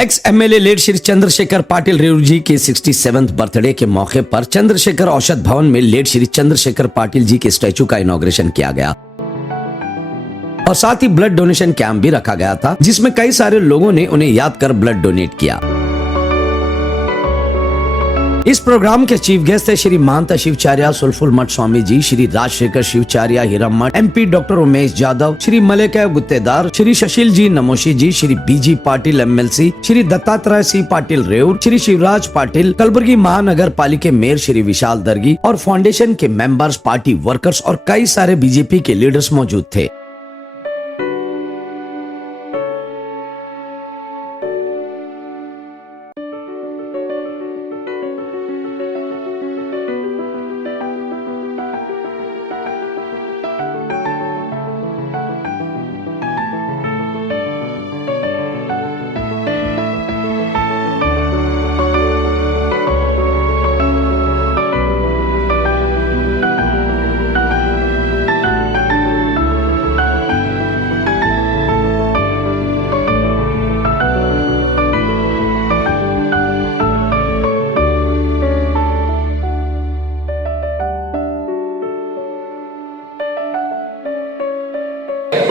X MLA led Shri Chandrashekhar Patil Revur ji के 67th birthday के मौके पर चंद्रशेखर औषध भवन में लेड श्री चंद्रशेखर पाटिल जी के स्टैचू का इनॉग्रेशन किया गया और साथ ही ब्लड डोनेशन कैंप भी रखा गया था, जिसमें कई सारे लोगों ने उन्हें याद कर ब्लड डोनेट किया। इस प्रोग्राम के चीफ गेस्ट थे श्री महंत शिवचार्य सुलफुल मठ स्वामी जी, श्री राजशेखर शिवचार्य हिरमठ, MP डॉक्टर उमेश जाधव, श्री मलेका गुत्तेदार, श्री शशील जी नमोशी जी, श्री BG पाटिल MLC, श्री दत्तात्रय सी पाटिल रेवूर, श्री शिवराज पाटिल, कलबुर्गी महानगर पालिका मेयर श्री विशाल दर्गी और फाउंडेशन के मेंबर्स, पार्टी वर्कर्स और कई सारे BJP के लीडर्स मौजूद थे।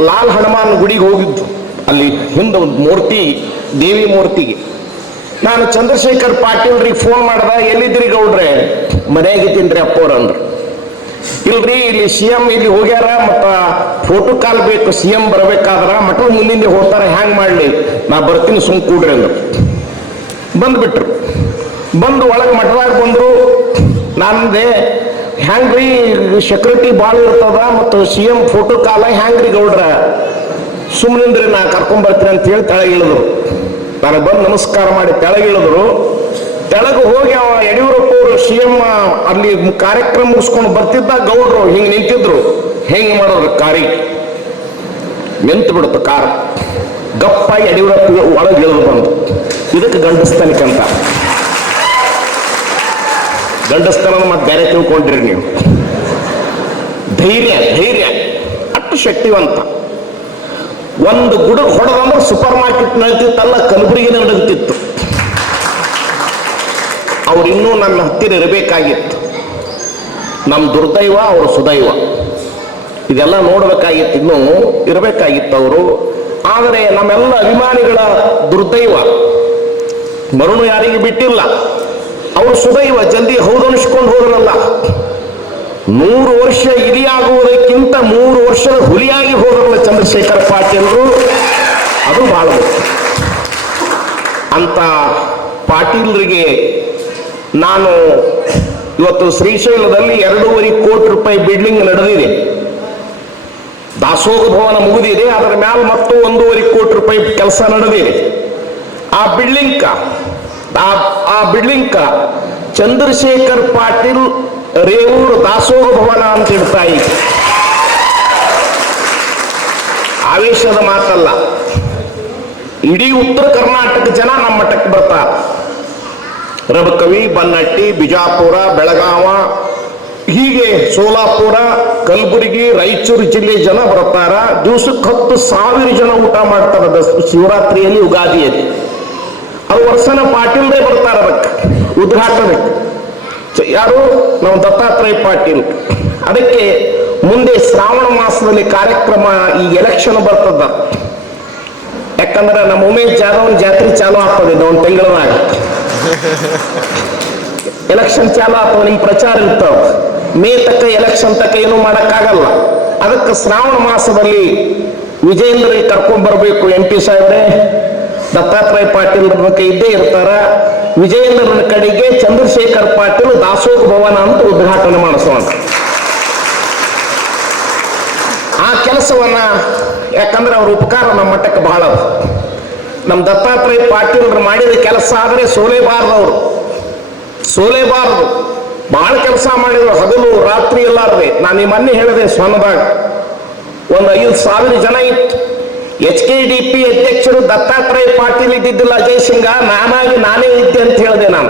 ಲಾಲ್ ಹನುಮಾನ್ ಗುಡಿಗೆ ಹೋಗಿದ್ದು, ಅಲ್ಲಿ ಹಿಂದೆ ಒಂದು ಮೂರ್ತಿ, ದೇವಿ ಮೂರ್ತಿಗೆ ನಾನು ಚಂದ್ರಶೇಖರ್ ಪಾಟೀಲ್ರಿಗೆ ಫೋನ್ ಮಾಡ್ದ, ಎಲ್ಲಿದ್ರಿ ಗೌಡ್ರೆ? ಮನೆಯಾಗಿದ್ದೀನ್ರಿ ಅಪ್ಪವ್ರ ಅಂದ್ರು. ಇಲ್ರಿ ಇಲ್ಲಿ CM ಇಲ್ಲಿ ಹೋಗ್ಯಾರ, ಮತ್ತ ಫೋಟೋ ಕಾಲ್ ಬೇಕು, CM ಬರ್ಬೇಕಾದ್ರ ಮಠದ ಮುಂದಿಂದ ಹೋಗ್ತಾರ, ಹ್ಯಾಂಗ್ ಮಾಡ್ಲಿ? ನಾ ಬರ್ತೀನಿ, ಸುಮ್ ಕೂಡ್ರಿ ಅಂದ್ರು. ಬಂದ್ಬಿಟ್ರು. ಬಂದು ಒಳಗೆ ಮಠದಾಗ ಬಂದ್ರು. ನಾನಂದೆ, ಹ್ಯಾಂಗ್ರಿ ಸೆಕ್ಯೂರಿಟಿ ಭಾಳ ಇರ್ತದ, ಮತ್ತು CM ಫೋಟೋ ಕಾಲ ಹ್ಯಾಂಗ್ರಿ ಗೌಡ್ರ? ಸುಮ್ಮನಿಂದ್ರಿ, ನಾ ಕರ್ಕೊಂಡ್ಬರ್ತೀನಿ ಅಂತ ಹೇಳಿ ತೆಳಗಿಳಿದ್ರು. ನನಗೆ ಬಂದು ನಮಸ್ಕಾರ ಮಾಡಿ ತೆಳಗಿಳಿದ್ರು. ತೆಳಗೆ ಹೋಗಿ ಅವ ಯಡಿಯೂರಪ್ಪ ಅವರು CM ಅಲ್ಲಿ ಕಾರ್ಯಕ್ರಮ ಮುಗಿಸ್ಕೊಂಡು ಬರ್ತಿದ್ದ, ಗೌಡ್ರು ಹಿಂಗೆ ನಿಂತಿದ್ರು. ಹೆಂಗೆ ಮಾಡೋರು? ಕಾರಿಗೆ ನಿಂತು ಬಿಡುತ್ತೆ ಕಾರ್. ಗಪ್ಪ ಯಡಿಯೂರಪ್ಪ ಒಳಗೆ ಇಳಿದು ಬಂದು, ಇದಕ್ಕೆ ಗಂಡಸ್ತನಿಕಂತ. ಗಂಡಸ್ತನ ಮತ್ತೆ ಬೇರೆ ತಿಳ್ಕೊಂಡ್ರಿ ನೀವು. ಧೈರ್ಯ ಧೈರ್ಯ ಅಷ್ಟು ಶಕ್ತಿವಂತ. ಒಂದು ಗುಡಗ್ ಹೊಡೆದಂದ್ರೆ ಸೂಪರ್ ಮಾರ್ಕೆಟ್ ನಡೀತಿತ್ತಲ್ಲ, ಕಲಬುರಗಿ ನಡೀತಿತ್ತು. ಅವ್ರು ಇನ್ನೂ ನನ್ನ ಹತ್ತಿರ ಇರಬೇಕಾಗಿತ್ತು. ನಮ್ಮ ದುರ್ದೈವ, ಅವ್ರ ಸುದೈವ. ಇದೆಲ್ಲ ನೋಡ್ಬೇಕಾಗಿತ್ತು, ಇನ್ನೂ ಇರಬೇಕಾಗಿತ್ತು ಅವರು. ಆದರೆ ನಮ್ಮೆಲ್ಲ ಅಭಿಮಾನಿಗಳ ದುರ್ದೈವ, ಮರುಳು ಯಾರಿಗೆ ಬಿಟ್ಟಿಲ್ಲ. ಅವರು ಸುದೈವ, ಜಲ್ದಿ ಹೌದನಿಸ್ಕೊಂಡು ಹೋದ್ರಲ್ಲ. 100 ವರ್ಷ ಇಲಿಯಾಗುವುದಕ್ಕಿಂತ 3 ವರ್ಷದ ಹುಲಿಯಾಗಿ ಹೋದ್ರಲ್ಲ ಚಂದ್ರಶೇಖರ್ ಪಾಟೀಲ್ರು. ಅದು ಬಹಳ ಅಂತ ಪಾಟೀಲ್ರಿಗೆ ನಾನು ಇವತ್ತು ಶ್ರೀಶೈಲದಲ್ಲಿ 2.5 ಕೋಟಿ ರೂಪಾಯಿ ಬಿಲ್ಡಿಂಗ್ ನಡೆದಿದೆ. ದಾಸೋಹ ಭವನ ಮುಗಿದಿದೆ, ಅದರ ಮ್ಯಾಲ ಮತ್ತು 1.5 ಕೋಟಿ ರೂಪಾಯಿ ಕೆಲಸ ನಡೆದಿದೆ. ಆ ಬಿಲ್ಡಿಂಗ್ ಚಂದ್ರಶೇಖರ್ ಪಾಟೀಲ್ ರೇವೂರ್ ದಾಸೋಹ ಭವನ ಅಂತ ಇಡ್ತಾ ಇದೆ. ಆವೇಶದ ಮಾತಲ್ಲ, ಇಡೀ ಉತ್ತರ ಕರ್ನಾಟಕ ಜನ ನಮ್ಮ ಮಠಕ್ಕೆ ಬರ್ತಾರೆ. ರಬಕವಿ, ಬನ್ನಟ್ಟಿ, ಬಿಜಾಪುರ, ಬೆಳಗಾವ, ಹೀಗೆ ಸೋಲಾಪುರ, ಕಲಬುರಗಿ, ರಾಯಚೂರು ಜಿಲ್ಲೆ ಜನ ಬರ್ತಾರ. ದಿವಸಕ್ಕೆ 10,000 ಜನ ಊಟ ಮಾಡ್ತಾರೆ ಶಿವರಾತ್ರಿಯಲ್ಲಿ, ಯುಗಾದಿಯಲ್ಲಿ. ಅದು ವರ್ಷನ ಪಾಟೀಲ್ದೇ ಬರ್ತಾರೆ ಅದಕ್ಕೆ ಉದ್ಘಾಟನೆಗೆ. ಯಾರು? ನಾವು ದತ್ತಾತ್ರೇಯ ಪಾಟೀಲ್. ಅದಕ್ಕೆ ಮುಂದೆ ಶ್ರಾವಣ ಮಾಸದಲ್ಲಿ ಕಾರ್ಯಕ್ರಮ, ಈ ಎಲೆಕ್ಷನ್ ಬರ್ತದ. ಯಾಕಂದ್ರೆ ನಮ್ಮ ಉಮೇಶ್ ಜಾಧವ್ ಜಾತ್ರೆ ಚಾಲು ಆಗ್ತದೆ ಒಂದು ತಿಂಗಳದಾಗ. ಎಲೆಕ್ಷನ್ ಚಾಲು ಆಗ್ತದೆ, ನಿಮ್ ಪ್ರಚಾರ ಇರ್ತಾವ. ಮೇ ತಕ್ಕ ಎಲೆಕ್ಷನ್ ತಕ್ಕ ಏನು ಮಾಡಕ್ಕಾಗಲ್ಲ. ಅದಕ್ಕೆ ಶ್ರಾವಣ ಮಾಸದಲ್ಲಿ ವಿಜಯೇಂದ್ರಿಗೆ ಕರ್ಕೊಂಡ್ ಬರ್ಬೇಕು MP ಸಾಹೇಬ್ರೆ. ದತ್ತಾತ್ರೇಯ ಪಾಟೀಲ್ ಬಗ್ಗೆ ಇದ್ದೇ ಇರ್ತಾರ. ವಿಜಯೇಂದ್ರನ ಕಡೆಗೆ ಚಂದ್ರಶೇಖರ್ ಪಾಟೀಲ್ ದಾಸೋಹ ಭವನ ಅಂತ ಉದ್ಘಾಟನೆ ಮಾಡಿಸೋಣ. ಆ ಕೆಲಸವನ್ನ, ಯಾಕಂದ್ರೆ ಅವ್ರ ಉಪಕಾರ ನಮ್ಮ ಮಟ್ಟಕ್ಕೆ ಬಹಳ. ನಮ್ಮ ದತ್ತಾತ್ರೇಯ ಪಾಟೀಲ್ ಮಾಡಿದ ಕೆಲಸ ಆದರೆ ಸೋಲೇಬಾರ್ದವ್ರು, ಸೋಲೇಬಾರ್ದು. ಬಹಳ ಕೆಲಸ ಮಾಡಿದ್ರು, ಹಗಲು ರಾತ್ರಿ ಎಲ್ಲಾರ್ದೆ. ನಾನು ಈ ಮೊನ್ನೆ ಹೇಳಿದೆ, ಸ್ವನದಾಗ ಒಂದು 5,000 ಜನ ಇತ್ತು. HKDP ಅಧ್ಯಕ್ಷರು ದತ್ತಾತ್ರೇಯ ಪಾಟೀಲ್ ಇದ್ದಿದ್ದಿಲ್ಲ, ಅಜಯ್ ಸಿಂಗ. ನಾನೇ ಇದ್ದೆ ಅಂತ ಹೇಳಿದೆ. ನಾನು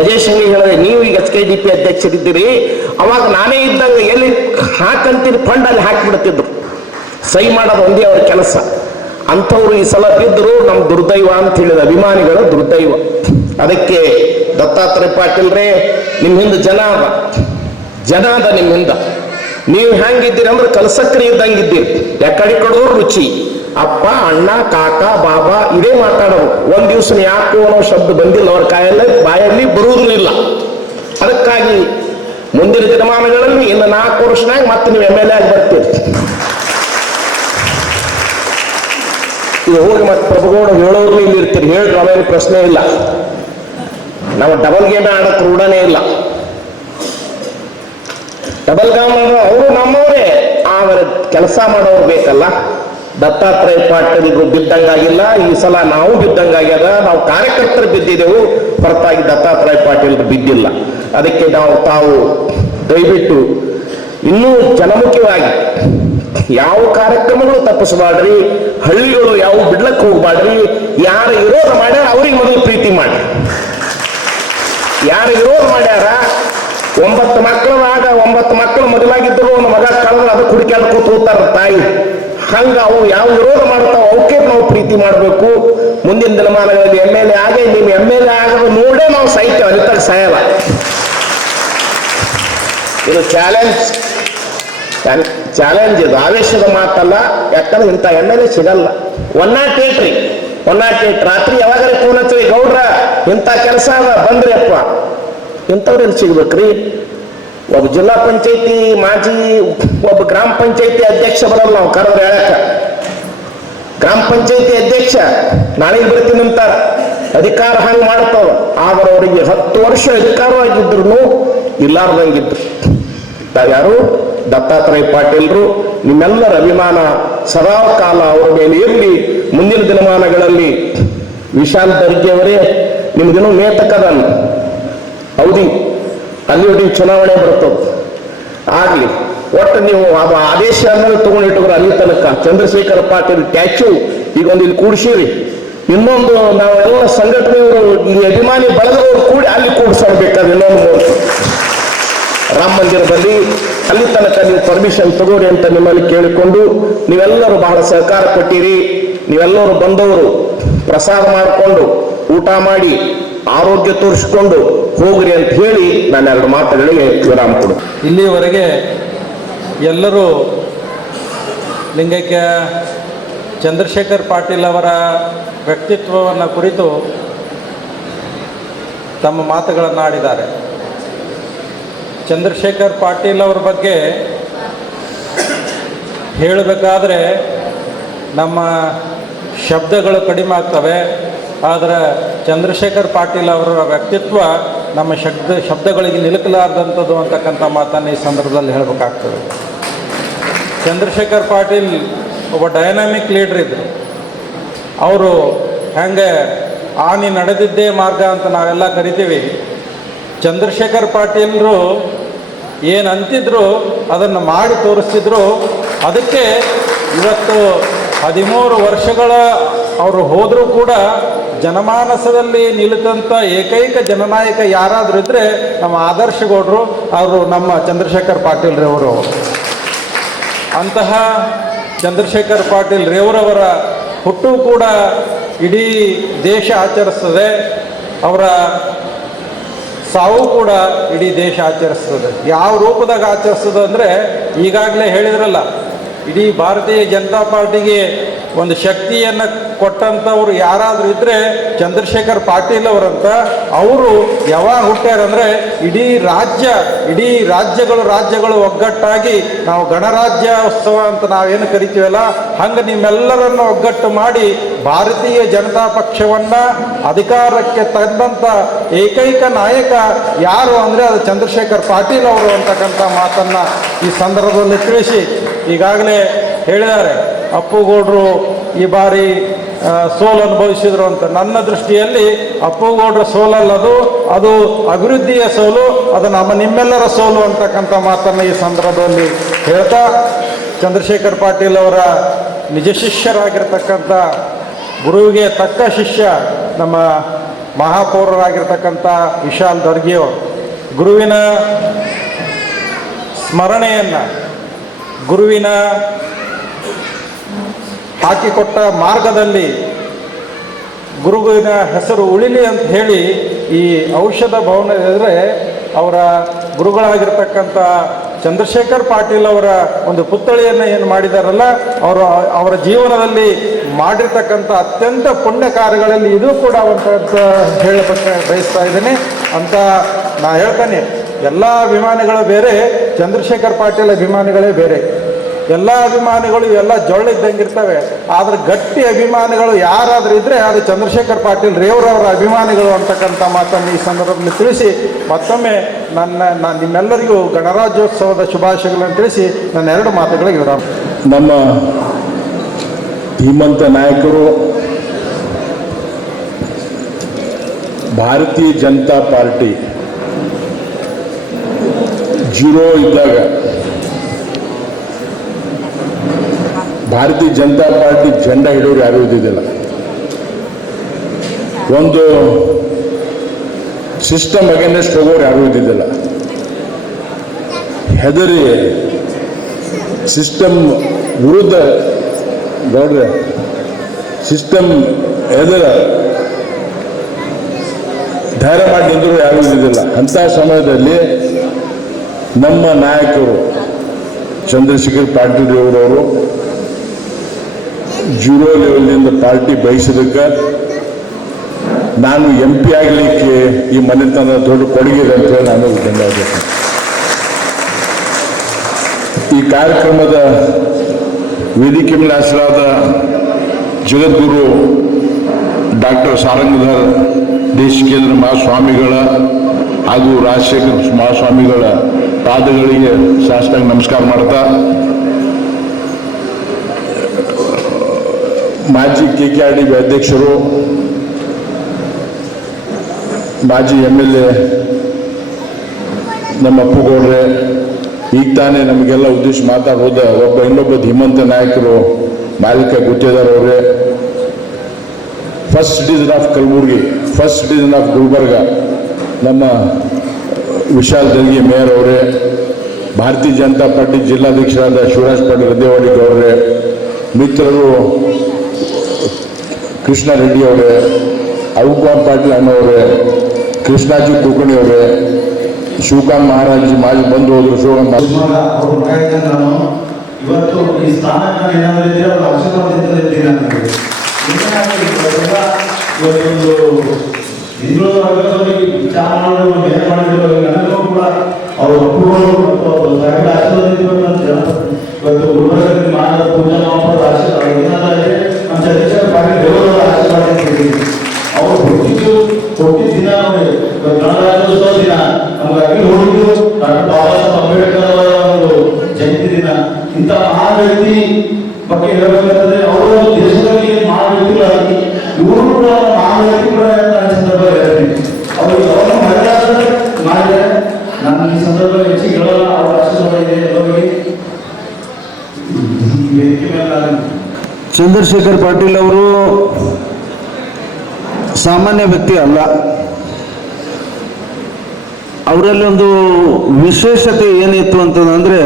ಅಜಯ್ ಸಿಂಗ್ ಹೇಳಿದೆ, ನೀವು ಈಗ HKDP ಅಧ್ಯಕ್ಷರಿದ್ದೀರಿ, ಅವಾಗ ನಾನೇ ಇದ್ದಂಗೆ ಎಲ್ಲಿ ಹಾಕಂತೀರಿ ಫಂಡ್ ಅಲ್ಲಿ ಹಾಕಿಬಿಡ್ತಿದ್ರು. ಸಹಿ ಮಾಡೋದು ಒಂದೇ ಅವ್ರ ಕೆಲಸ. ಅಂಥವ್ರು ಈ ಸಲ ಬಿದ್ದರು ನಮ್ಮ ದುರ್ದೈವ ಅಂತ ಹೇಳಿದ ಅಭಿಮಾನಿಗಳ ದುರ್ದೈವ. ಅದಕ್ಕೆ ದತ್ತಾತ್ರೇಯ ಪಾಟೀಲ್ರೇ, ನಿಮ್ಮ ಹಿಂದೆ ಜನ ಅದ ನಿಮ್ಮ ಹಿಂದೆ. ನೀವು ಹೆಂಗಿದ್ದೀರಿ ಅಂದ್ರೆ ಕಲಸಕ್ರಿ ಇದ್ದಂಗಿದ್ದೀರಿ. ಯಾಕಡೆ ಕಡೋರು ರುಚಿ. ಅಪ್ಪ, ಅಣ್ಣ, ಕಾಕ, ಬಾಬಾ ಇದೇ ಮಾತಾಡೋರು. ಒಂದ್ ದಿವ್ಸ ಯಾಕೋ ಅನ್ನೋ ಶಬ್ದ ಬಂದಿಲ್ಲ ಅವ್ರ ಬಾಯಲ್ಲಿ ಬರುವುದೂ ಇಲ್ಲ. ಅದಕ್ಕಾಗಿ ಮುಂದಿನ ದಿನಮಾನಗಳಲ್ಲಿ ಇನ್ನು 4 ವರ್ಷನಾಗ ಮತ್ತೆ ನೀವು MLA ಆಗಿ ಬರ್ತೀರಿ. ಇದು ಹೋಗಿ ಮತ್ತೆ ಪ್ರಭುಗೌಡ ಹೇಳೋರು ಇಲ್ಲಿ ಇರ್ತೀರಿ. ಹೇಳಿದ್ರು ಅವೇನು ಪ್ರಶ್ನೆ ಇಲ್ಲ. ನಾವು ಡಬಲ್ ಗೇಮ್ ಆಡಕ್ ರೂಢನೇ ಇಲ್ಲ. ಡಬಲ್ ಗೇಮ್ ಅವರು ನಮ್ಮವರೇ, ಅವರ ಕೆಲಸ ಮಾಡೋರು ಬೇಕಲ್ಲ. ದತ್ತಾತ್ರೇಯ ಪಾಟೀಲ್ರು ಬಿದ್ದಂಗಾಗಿಲ್ಲ, ಈ ಸಲ ನಾವು ಬಿದ್ದಂಗಾಗ್ಯದ. ನಾವು ಕಾರ್ಯಕರ್ತರು ಬಿದ್ದಿದ್ದೆವು, ಹೊರತಾಗಿ ದತ್ತಾತ್ರೇಯ ಪಾಟೀಲ್ರು ಬಿದ್ದಿಲ್ಲ. ಅದಕ್ಕೆ ತಾವು ದಯವಿಟ್ಟು ಇನ್ನೂ ಜನಮುಖವಾಗಿ ಯಾವ ಕಾರ್ಯಕ್ರಮಗಳು ತಪ್ಪಿಸಬಾಡ್ರಿ, ಹಳ್ಳಿಗಳು ಯಾವ ಬಿಡ್ಲಕ್ಕೆ ಹೋಗ್ಬಾಡ್ರಿ. ಯಾರು ವಿರೋಧ ಮಾಡ್ಯಾರ ಅವ್ರಿಗೆ ಮೊದಲು ಪ್ರೀತಿ ಮಾಡಿ. ಯಾರು ವಿರೋಧ ಮಾಡ್ಯಾರ, 9 ಮಕ್ಕಳಾಗ 9 ಮಕ್ಕಳು ಮೊದಲಾಗಿದ್ದರು, ಒಂದು ಮಗ ಕಳೆದ್ರೆ ಅದಕ್ಕೆ ಹುಡುಕ್ಯಾಡ ಕೂತಾರ ತಾಯಿ. ಹಂಗ ಅವು ಯಾವ ವಿರೋಧ ಮಾಡ್ತಾವ ಅವಕ್ಕೆ ನಾವು ಪ್ರೀತಿ ಮಾಡಬೇಕು. ಮುಂದಿನ ದಿನಮಾನಗಳಲ್ಲಿ MLA ಆಗೇ ನೀವು MLA ಆಗೋದು ನೋಡೇ ನಾವು ಸಾಯ್ತೇವೆ, ಅಲ್ಲಿ ಸಾಯಲ್ಲ. ಇದು ಚಾಲೆಂಜ್ ಇದು, ಆವೇಶದ ಮಾತಲ್ಲ. ಯಾಕಂದ್ರೆ ಇಂಥ MLA ಸಿಗಲ್ಲ. 108 ರೀ, 108 ರಾತ್ರಿ ಯಾವಾಗಾರ ಫೋನ್ ಹಚ್ಚಿ, ಗೌಡ್ರ ಇಂಥ ಕೆಲಸ ಅದ ಬಂದ್ರಿ ಅಪ್ಪ. ಇಂಥವ್ರಲ್ಲಿ ಸಿಗ್ಬೇಕ್ರಿ. ಒಬ್ಬ ಜಿಲ್ಲಾ ಪಂಚಾಯತಿ ಮಾಜಿ, ಒಬ್ಬ ಗ್ರಾಮ ಪಂಚಾಯತಿ ಅಧ್ಯಕ್ಷ ಬರಲ್ಲ ನಾವು ಕರೆದ್ರೆ ಹೇಳಕ್ಕ. ಗ್ರಾಮ ಪಂಚಾಯತಿ ಅಧ್ಯಕ್ಷ ನಾಳೆಗೆ ಬರ್ತೀನಿ ಅಂತಾರ. ಅಧಿಕಾರ ಹಂಗೆ ಮಾಡ್ತಾವ. ಆದ್ರೆ ಅವರಿಗೆ 10 ವರ್ಷ ಅಧಿಕಾರವಾಗಿದ್ರು ಇಲ್ಲಾರ್ದಂಗಿದ್ರು. ಯಾರು? ದತ್ತಾತ್ರೇಯ ಪಾಟೀಲ್ರು. ನಿಮ್ಮೆಲ್ಲರ ಅಭಿಮಾನ ಸದಾ ಕಾಲ ಅವರ ಮೇಲೆ ಇರಲಿ. ಮುಂದಿನ ದಿನಮಾನಗಳಲ್ಲಿ ವಿಶಾಲ್ ದರ್ಗಿ ಅವರೇ, ನಿಮ್ಗೇನು ನೇತಕದನ್ ಹೌದಿ ಅಲ್ಲಿ ಚುನಾವಣೆ ಬರ್ತದೆ ಆಗ್ಲಿ. ಒಟ್ಟು ನೀವು ಆದೇಶ ಅನ್ನೋದು ತಗೊಂಡಿಟ್ಟವ್ರು ಅಲ್ಲಿ ತನಕ. ಚಂದ್ರಶೇಖರ್ ಪಾಟೀಲ್ ಟ್ಯಾಚು ಈಗ ಒಂದು ಇಲ್ಲಿ ಕೂಡಿಸಿರಿ. ಇನ್ನೊಂದು ನಾವೆಲ್ಲ ಸಂಘಟನೆಯವರು, ಈ ಅಭಿಮಾನಿ ಬಳಗದವರು ಕೂಡಿ ಅಲ್ಲಿ ಕೂಡಿಸಬೇಕಾದ್ರೆ ಇನ್ನೊಂದು ರಾಮ ಮಂದಿರ ಬಲ್ಲಿ ಅಲ್ಲಿ ತನಕ ನೀವು ಪರ್ಮಿಷನ್ ತಗೋರಿ ಅಂತ ನಿಮ್ಮಲ್ಲಿ ಕೇಳಿಕೊಂಡು, ನೀವೆಲ್ಲರೂ ಬಹಳ ಸಹಕಾರ ಕೊಟ್ಟಿರಿ. ನೀವೆಲ್ಲರೂ ಬಂದವರು ಪ್ರಸಾದ ಮಾಡಿಕೊಂಡು ಊಟ ಮಾಡಿ ಆರೋಗ್ಯ ತೋರಿಸ್ಕೊಂಡು ಹೋಗ್ರಿ ಅಂತ ಹೇಳಿ ನಾನು 2 ಮಾತುಗಳಿಗೆ ವಿರಾಮ ಕೊಡು. ಇಲ್ಲಿವರೆಗೆ ಎಲ್ಲರೂ ಲಿಂಗೈಕ್ಯ ಚಂದ್ರಶೇಖರ್ ಪಾಟೀಲ್ ಅವರ ವ್ಯಕ್ತಿತ್ವವನ್ನು ಕುರಿತು ತಮ್ಮ ಮಾತುಗಳನ್ನು ಆಡಿದ್ದಾರೆ. ಚಂದ್ರಶೇಖರ್ ಪಾಟೀಲ್ ಅವರ ಬಗ್ಗೆ ಹೇಳಬೇಕಾದ್ರೆ ನಮ್ಮ ಶಬ್ದಗಳು ಕಡಿಮೆ ಆಗ್ತವೆ. ಆದರೆ ಚಂದ್ರಶೇಖರ್ ಪಾಟೀಲ್ ಅವರ ವ್ಯಕ್ತಿತ್ವ ನಮ್ಮ ಶಬ್ದಗಳಿಗೆ ನಿಲುಕಲಾರ್ದಂಥದ್ದು ಅಂತಕ್ಕಂಥ ಮಾತನ್ನು ಈ ಸಂದರ್ಭದಲ್ಲಿ ಹೇಳಬೇಕಾಗ್ತದೆ. ಚಂದ್ರಶೇಖರ್ ಪಾಟೀಲ್ ಒಬ್ಬ ಡೈನಾಮಿಕ್ ಲೀಡರ್ ಇದ್ದರು. ಅವರು ಹೆಂಗೆ ಆನೆ ನಡೆದಿದ್ದೇ ಮಾರ್ಗ ಅಂತ ನಾವೆಲ್ಲ ಕರಿತೀವಿ. ಚಂದ್ರಶೇಖರ್ ಪಾಟೀಲರು ಏನು ಅಂತಿದ್ರು ಅದನ್ನು ಮಾಡಿ ತೋರಿಸ್ತಿದ್ರು. ಅದಕ್ಕೆ ಇವತ್ತು 13 ವರ್ಷಗಳ ಅವರು ಹೋದರೂ ಕೂಡ ಜನಮಾನಸದಲ್ಲಿ ನಿಲ್ಲಿತಂಥ ಏಕೈಕ ಜನನಾಯಕ ಯಾರಾದರೂ ಇದ್ದರೆ ನಮ್ಮ ಆದರ್ಶಗೌಡರು, ಅವರು ನಮ್ಮ ಚಂದ್ರಶೇಖರ್ ಪಾಟೀಲ್ ರೇವರು. ಅಂತಹ ಚಂದ್ರಶೇಖರ್ ಪಾಟೀಲ್ ರೇವರವರ ಹುಟ್ಟು ಕೂಡ ಇಡೀ ದೇಶ ಆಚರಿಸ್ತದೆ. ಅವರ ಸಾವು ಕೂಡ ಇಡೀ ದೇಶ ಆಚರಿಸ್ತದೆ. ಯಾವ ರೂಪದಾಗ ಆಚರಿಸ್ತದೆ ಅಂದರೆ, ಈಗಾಗಲೇ ಹೇಳಿದ್ರಲ್ಲ, ಇಡೀ ಭಾರತೀಯ ಜನತಾ ಪಾರ್ಟಿಗೆ ಒಂದು ಶಕ್ತಿಯನ್ನು ಕೊಟ್ಟಂಥವ್ರು ಯಾರಾದರೂ ಇದ್ದರೆ ಚಂದ್ರಶೇಖರ್ ಪಾಟೀಲ್ ಅವರಂತ. ಅವರು ಯಾವಾಗ ಹುಟ್ಟ್ಯಾರಂದರೆ ಇಡೀ ರಾಜ್ಯಗಳು ಒಗ್ಗಟ್ಟಾಗಿ ನಾವು ಗಣರಾಜ್ಯೋತ್ಸವ ಅಂತ ನಾವೇನು ಕರಿತೀವಲ್ಲ, ಹಂಗೆ ನಿಮ್ಮೆಲ್ಲರನ್ನು ಒಗ್ಗಟ್ಟು ಮಾಡಿ ಭಾರತೀಯ ಜನತಾ ಪಕ್ಷವನ್ನು ಅಧಿಕಾರಕ್ಕೆ ತಂದಂಥ ಏಕೈಕ ನಾಯಕ ಯಾರು ಅಂದರೆ ಅದು ಚಂದ್ರಶೇಖರ್ ಪಾಟೀಲ್ ಅವರು ಅಂತಕ್ಕಂಥ ಮಾತನ್ನು ಈ ಸಂದರ್ಭದಲ್ಲಿ ತಿಳಿಸಿ, ಈಗಾಗಲೇ ಹೇಳಿದ್ದಾರೆ ಅಪ್ಪುಗೌಡರು ಈ ಬಾರಿ ಸೋಲು ಅನುಭವಿಸಿದ್ರು ಅಂತ. ನನ್ನ ದೃಷ್ಟಿಯಲ್ಲಿ ಅಪ್ಪುಗೌಡರ ಸೋಲಲ್ಲದು, ಅದು ಅಭಿವೃದ್ಧಿಯ ಸೋಲು, ಅದು ನಿಮ್ಮೆಲ್ಲರ ಸೋಲು ಅಂತಕ್ಕಂಥ ಮಾತನ್ನು ಈ ಸಂದರ್ಭದಲ್ಲಿ ಹೇಳ್ತಾ, ಚಂದ್ರಶೇಖರ್ ಪಾಟೀಲ್ ಅವರ ನಿಜ ಶಿಷ್ಯರಾಗಿರ್ತಕ್ಕಂಥ, ಗುರುವಿಗೆ ತಕ್ಕ ಶಿಷ್ಯ ನಮ್ಮ ಮಹಾಪೌರರಾಗಿರ್ತಕ್ಕಂಥ ವಿಶಾಲ್ ದರ್ಗಿಯವರು ಗುರುವಿನ ಸ್ಮರಣೆಯನ್ನು, ಗುರುವಿನ ಹಾಕಿಕೊಟ್ಟ ಮಾರ್ಗದಲ್ಲಿ ಗುರುವಿನ ಹೆಸರು ಉಳಿಲಿ ಅಂತ ಹೇಳಿ ಈ ಔಷಧ ಭವನ ಎದುರೆ ಅವರ ಗುರುಗಳಾಗಿರ್ತಕ್ಕಂಥ ಚಂದ್ರಶೇಖರ್ ಪಾಟೀಲ್ ಅವರ ಒಂದು ಪುತ್ಥಳಿಯನ್ನು ಏನು ಮಾಡಿದಾರಲ್ಲ, ಅವರ ಜೀವನದಲ್ಲಿ ಮಾಡಿರ್ತಕ್ಕಂಥ ಅತ್ಯಂತ ಪುಣ್ಯ ಕಾರ್ಯಗಳಲ್ಲಿ ಇದು ಕೂಡ ಅಂತ ಹೇಳಬೇಕು ಬಯಸ್ತಾ ಇದ್ದೀನಿ ಅಂತ ನಾ ಹೇಳ್ತಾನೆ. ಎಲ್ಲ ಅಭಿಮಾನಿಗಳು ಬೇರೆ, ಚಂದ್ರಶೇಖರ್ ಪಾಟೀಲ್ ಅಭಿಮಾನಿಗಳೇ ಬೇರೆ. ಎಲ್ಲ ಅಭಿಮಾನಿಗಳು ಎಲ್ಲ ಜೊಳ್ಳಿದ್ದಂಗಿರ್ತವೆ, ಆದರೆ ಗಟ್ಟಿ ಅಭಿಮಾನಿಗಳು ಯಾರಾದರೂ ಇದ್ದರೆ ಅದು ಚಂದ್ರಶೇಖರ್ ಪಾಟೀಲ್ ರೇವರವರ ಅಭಿಮಾನಿಗಳು ಅಂತಕ್ಕಂಥ ಮಾತನ್ನು ಈ ಸಂದರ್ಭದಲ್ಲಿ ತಿಳಿಸಿ ಮತ್ತೊಮ್ಮೆ ನಾನು ನಿಮ್ಮೆಲ್ಲರಿಗೂ ಗಣರಾಜ್ಯೋತ್ಸವದ ಶುಭಾಶಯಗಳನ್ನು ತಿಳಿಸಿ ನನ್ನ 2 ಮಾತುಗಳಿಗೆ ವಿರಾಮ. ನಮ್ಮ ಧೀಮಂತ ನಾಯಕರು ಭಾರತೀಯ ಜನತಾ ಪಾರ್ಟಿ ಜೀರೋ ಇದ್ದಾಗ ಭಾರತೀಯ ಜನತಾ ಪಾರ್ಟಿ ಜೆಂಡಾ ಹಿಡಿಯೋರು ಯಾರೂ ಇದ್ದಿದ್ದಿಲ್ಲ. ಒಂದು ಸಿಸ್ಟಮ್ ಅಗೇನೆಸ್ಟ್ ಹೋಗೋರು ಯಾರೂ ಇದ್ದಿದ್ದಿಲ್ಲ. ಹೆದರಿ ಸಿಸ್ಟಮ್ ವಿರುದ್ಧ ಗೌಡ್ರೆ ಸಿಸ್ಟಮ್ ಎದುರ ಧೈರ್ಯ ಮಾಡಿ ನಿಂತರೂ ಯಾರೂ ಇದ್ದಿದ್ದಿಲ್ಲ. ಅಂಥ ಸಮಯದಲ್ಲಿ ನಮ್ಮ ನಾಯಕರು ಚಂದ್ರಶೇಖರ್ ಪಾಟೀಲ್ ಅವರವರು ಜೀರೋ ಲೆವೆಲ್ನಿಂದ ಪಾರ್ಟಿ ಬಯಸಿದಕ್ಕೆ ನಾನು MP ಆಗಲಿಕ್ಕೆ ಈ ಮನೆತನ ದೊಡ್ಡ ಕೊಡುಗೆ ಇದೆ ಅಂತ ಹೇಳಿ ನಾನು ಧನ್ಯವಾದ. ಈ ಕಾರ್ಯಕ್ರಮದ ವೇದಿಕೆ ಮೇಲೆ ಆಸರಾದ ಜಗದ್ಗುರು ಡಾಕ್ಟರ್ ಸಾರಂಗಧರ್ ದೇಶಿಕೇಂದ್ರ ಮಹಾಸ್ವಾಮಿಗಳ ಹಾಗೂ ರಾಜಶೇಖರ್ ಮಹಾಸ್ವಾಮಿಗಳ ಪಾದಗಳಿಗೆ ಸಾಷ್ಟಾಂಗ ನಮಸ್ಕಾರ ಮಾಡ್ತಾ, ಮಾಜಿ KKRDB ಅಧ್ಯಕ್ಷರು, ಮಾಜಿ MLA ನಮ್ಮ ಅಪ್ಪುಗೌಡ್ರೆ, ಈಗ ತಾನೇ ನಮಗೆಲ್ಲ ಉದ್ದೇಶ ಮಾತಾಡೋದ ಇನ್ನೊಬ್ಬ ಧೀಮಂತ ನಾಯಕರು ಮಾಲಿಕ ಗುತ್ತೇದಾರ್ ಅವರೇ, first citizen of Kalaburagi, first citizen of Gulbarga ನಮ್ಮ ವಿಶಾಲ್ ದಲ್ಗಿ ಮೇಯರ್ ಅವರೇ, ಭಾರತೀಯ ಜನತಾ ಪಾರ್ಟಿ ಜಿಲ್ಲಾಧ್ಯಕ್ಷರಾದ ಶಿವರಾಜ್ ಪಾಟೀಲ್ ಗದ್ದೇವಾಡಿ ಅವರೇ, ಮಿತ್ರರು ಕೃಷ್ಣ ರೆಡ್ಡಿ ಅವರೇ, ಅವುಕುಮಾರ್ ಪಾಟೀಲ್ ಅಣ್ಣವರೇ, ಕೃಷ್ಣಾಜಿ ಕುಕಣಿ ಅವರೇ, ಶಿವಕಾಂತ್ ಮಹಾರಾಜ್ ಮಾಜಿ ಬಂದು ಹೋದ್ರು. ನಾನು ಇವತ್ತು ಈ ಸ್ಥಾನಕ್ಕೆ ಏನಾದರೂ ಇದ್ದರೆ ಅವರು ಆಶೀರ್ವಾದದಿಂದ ಇದ್ದೀನಿ ನನಗೆ. ಇವತ್ತೊಂದು ಹಿಂದೂ ವರ್ಗದವರಿಗೆ ವಿಚಾರ ಮಾಡಲು ಬೇರೆ ಮಾಡಿದ್ರು ನನಗೂ ಕೂಡ ಅವರು ಒಪ್ಪುಗಳು ಮತ್ತು ಅವರು ಸಾಹೇಬರ ಆಶೀರ್ವಾದ ಅಂತ ಇವತ್ತು ಗುರುವರ್ಗದಲ್ಲಿ ಮಾಡಿದ ಪೂಜಾ ಮಾಡೋದು ಆಶೀರ್ವಾದ ಏನಾದ್ರೆ ನಮ್ಮ ಚಂದ್ರಶೇಖರ್ ಪಾಟೀಲ್ ದೇವರವರ ಆಶೀರ್ವಾದ ಕೊಟ್ಟಿದ್ದೀವಿ. ಅವರು ಕೊಟ್ಟಿದ್ದ ದಿನ ಗಣರಾಜ್ಯೋತ್ಸವ ದಿನ ನಮಗಾಗಿ ನೋಡಿದ್ದು ಡಾಕ್ಟರ್ ಬಾಬಾ ಸಾಹೇಬ್ ಅಂಬೇಡ್ಕರ್ ಅವರ ಒಂದು ಜಯಂತಿ ದಿನ. ಇಂಥ ಮಹಾನ್ ವ್ಯಕ್ತಿ ಬಗ್ಗೆ ಹೇಳಬೇಕಂತಂದ್ರೆ ಅವರು ದೇಶದಲ್ಲಿ ಮಹಾನ್ ವ್ಯಕ್ತಿಗಳಾಗಿ ಇವರು ಕೂಡ ಮಹಾನ್ ವ್ಯಕ್ತಿಗಳ ಸಂದರ್ಭ ಹೇಳ್ತೀನಿ. ಅವರು ಯಾವಾಗ ಮರ್ಯಾದೆ ಮಾಡಿದರೆ ನಾನು ಈ ಸಂದರ್ಭದಲ್ಲಿ ಹೆಚ್ಚಿಗೆ ಹೇಳಲ್ಲ. ಅವರ ಆಶೀರ್ವಾದ ಇದೆ ಎಲ್ಲರಿಗೆ. ಈ ವೇದಿಕೆ ಮೇಲೆ ಚಂದ್ರಶೇಖರ್ ಪಾಟೀಲ್ ಅವರು ಸಾಮಾನ್ಯ ವ್ಯಕ್ತಿ ಅಲ್ಲ. ಅವರಲ್ಲಿ ಒಂದು ವಿಶೇಷತೆ ಏನಿತ್ತು ಅಂತಂದರೆ,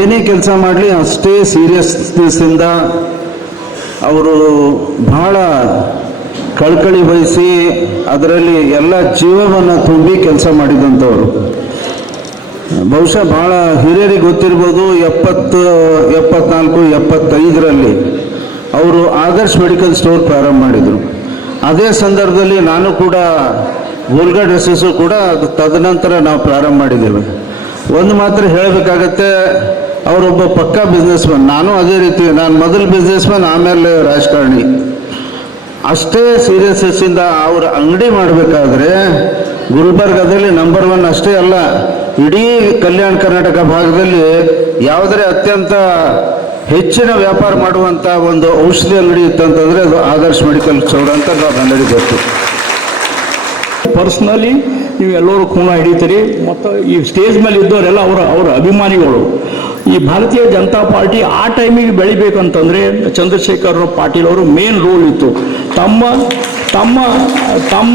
ಏನೇ ಕೆಲಸ ಮಾಡಲಿ ಅಷ್ಟೇ ಸೀರಿಯಸ್ನೆಸ್ಸಿಂದ ಅವರು ಬಹಳ ಕಳ್ಕಳಿ ವಹಿಸಿ ಅದರಲ್ಲಿ ಎಲ್ಲ ಜೀವವನ್ನು ತುಂಬಿ ಕೆಲಸ ಮಾಡಿದಂಥವ್ರು. ಬಹುಶಃ ಬಹಳ ಹಿರಿಯರಿಗೆ ಗೊತ್ತಿರ್ಬೋದು, 74, 75ರಲ್ಲಿ ಅವರು ಆದರ್ಶ್ ಮೆಡಿಕಲ್ ಸ್ಟೋರ್ ಪ್ರಾರಂಭ ಮಾಡಿದರು. ಅದೇ ಸಂದರ್ಭದಲ್ಲಿ ನಾನು ಕೂಡ ಗೋಲ್ಗಡ್ SS ಕೂಡ ತದನಂತರ ನಾವು ಪ್ರಾರಂಭ ಮಾಡಿದ್ದೇವೆ. ಒಂದು ಮಾತ್ರ ಹೇಳಬೇಕಾಗತ್ತೆ, ಅವರೊಬ್ಬ ಪಕ್ಕಾ ಬಿಸ್ನೆಸ್ಮನ್. ನಾನು ಅದೇ ರೀತಿ, ನಾನು ಮೊದಲು ಬಿಸ್ನೆಸ್ಮನ್, ಆಮೇಲೆ ರಾಜಕಾರಣಿ. ಅಷ್ಟೇ ಸೀರಿಯಸ್ನೆಸ್ಸಿಂದ ಅವರ ಅಂಗಡಿ ಮಾಡಬೇಕಾದ್ರೆ ಗುಲ್ಬರ್ಗದಲ್ಲಿ ನಂಬರ್ 1 ಅಷ್ಟೇ ಅಲ್ಲ, ಇಡೀ ಕಲ್ಯಾಣ ಕರ್ನಾಟಕ ಭಾಗದಲ್ಲಿ ಯಾವುದೇ ಅತ್ಯಂತ ಹೆಚ್ಚಿನ ವ್ಯಾಪಾರ ಮಾಡುವಂಥ ಒಂದು ಔಷಧಿ ಅಂಗಡಿ ಇತ್ತಂತಂದರೆ ಅದು ಆದರ್ಶ್ ಮೆಡಿಕಲ್ ಸ್ಟೋರ್ ಅಂತ ನನಗೆ ಗೊತ್ತು. ಪರ್ಸ್ನಲಿ ನೀವೆಲ್ಲರೂ ಖೂನ ಹಿಡಿತೀರಿ ಮತ್ತು ಈ ಸ್ಟೇಜ್ ಮೇಲೆ ಇದ್ದವರೆಲ್ಲ ಅವರ ಅಭಿಮಾನಿಗಳು. ಈ ಭಾರತೀಯ ಜನತಾ ಪಾರ್ಟಿ ಆ ಟೈಮಿಗೆ ಬೆಳಿಬೇಕಂತಂದರೆ ಚಂದ್ರಶೇಖರ್ ಪಾಟೀಲ್ ಅವರು ಮೇನ್ ರೋಲ್ ಇತ್ತು. ತಮ್ಮ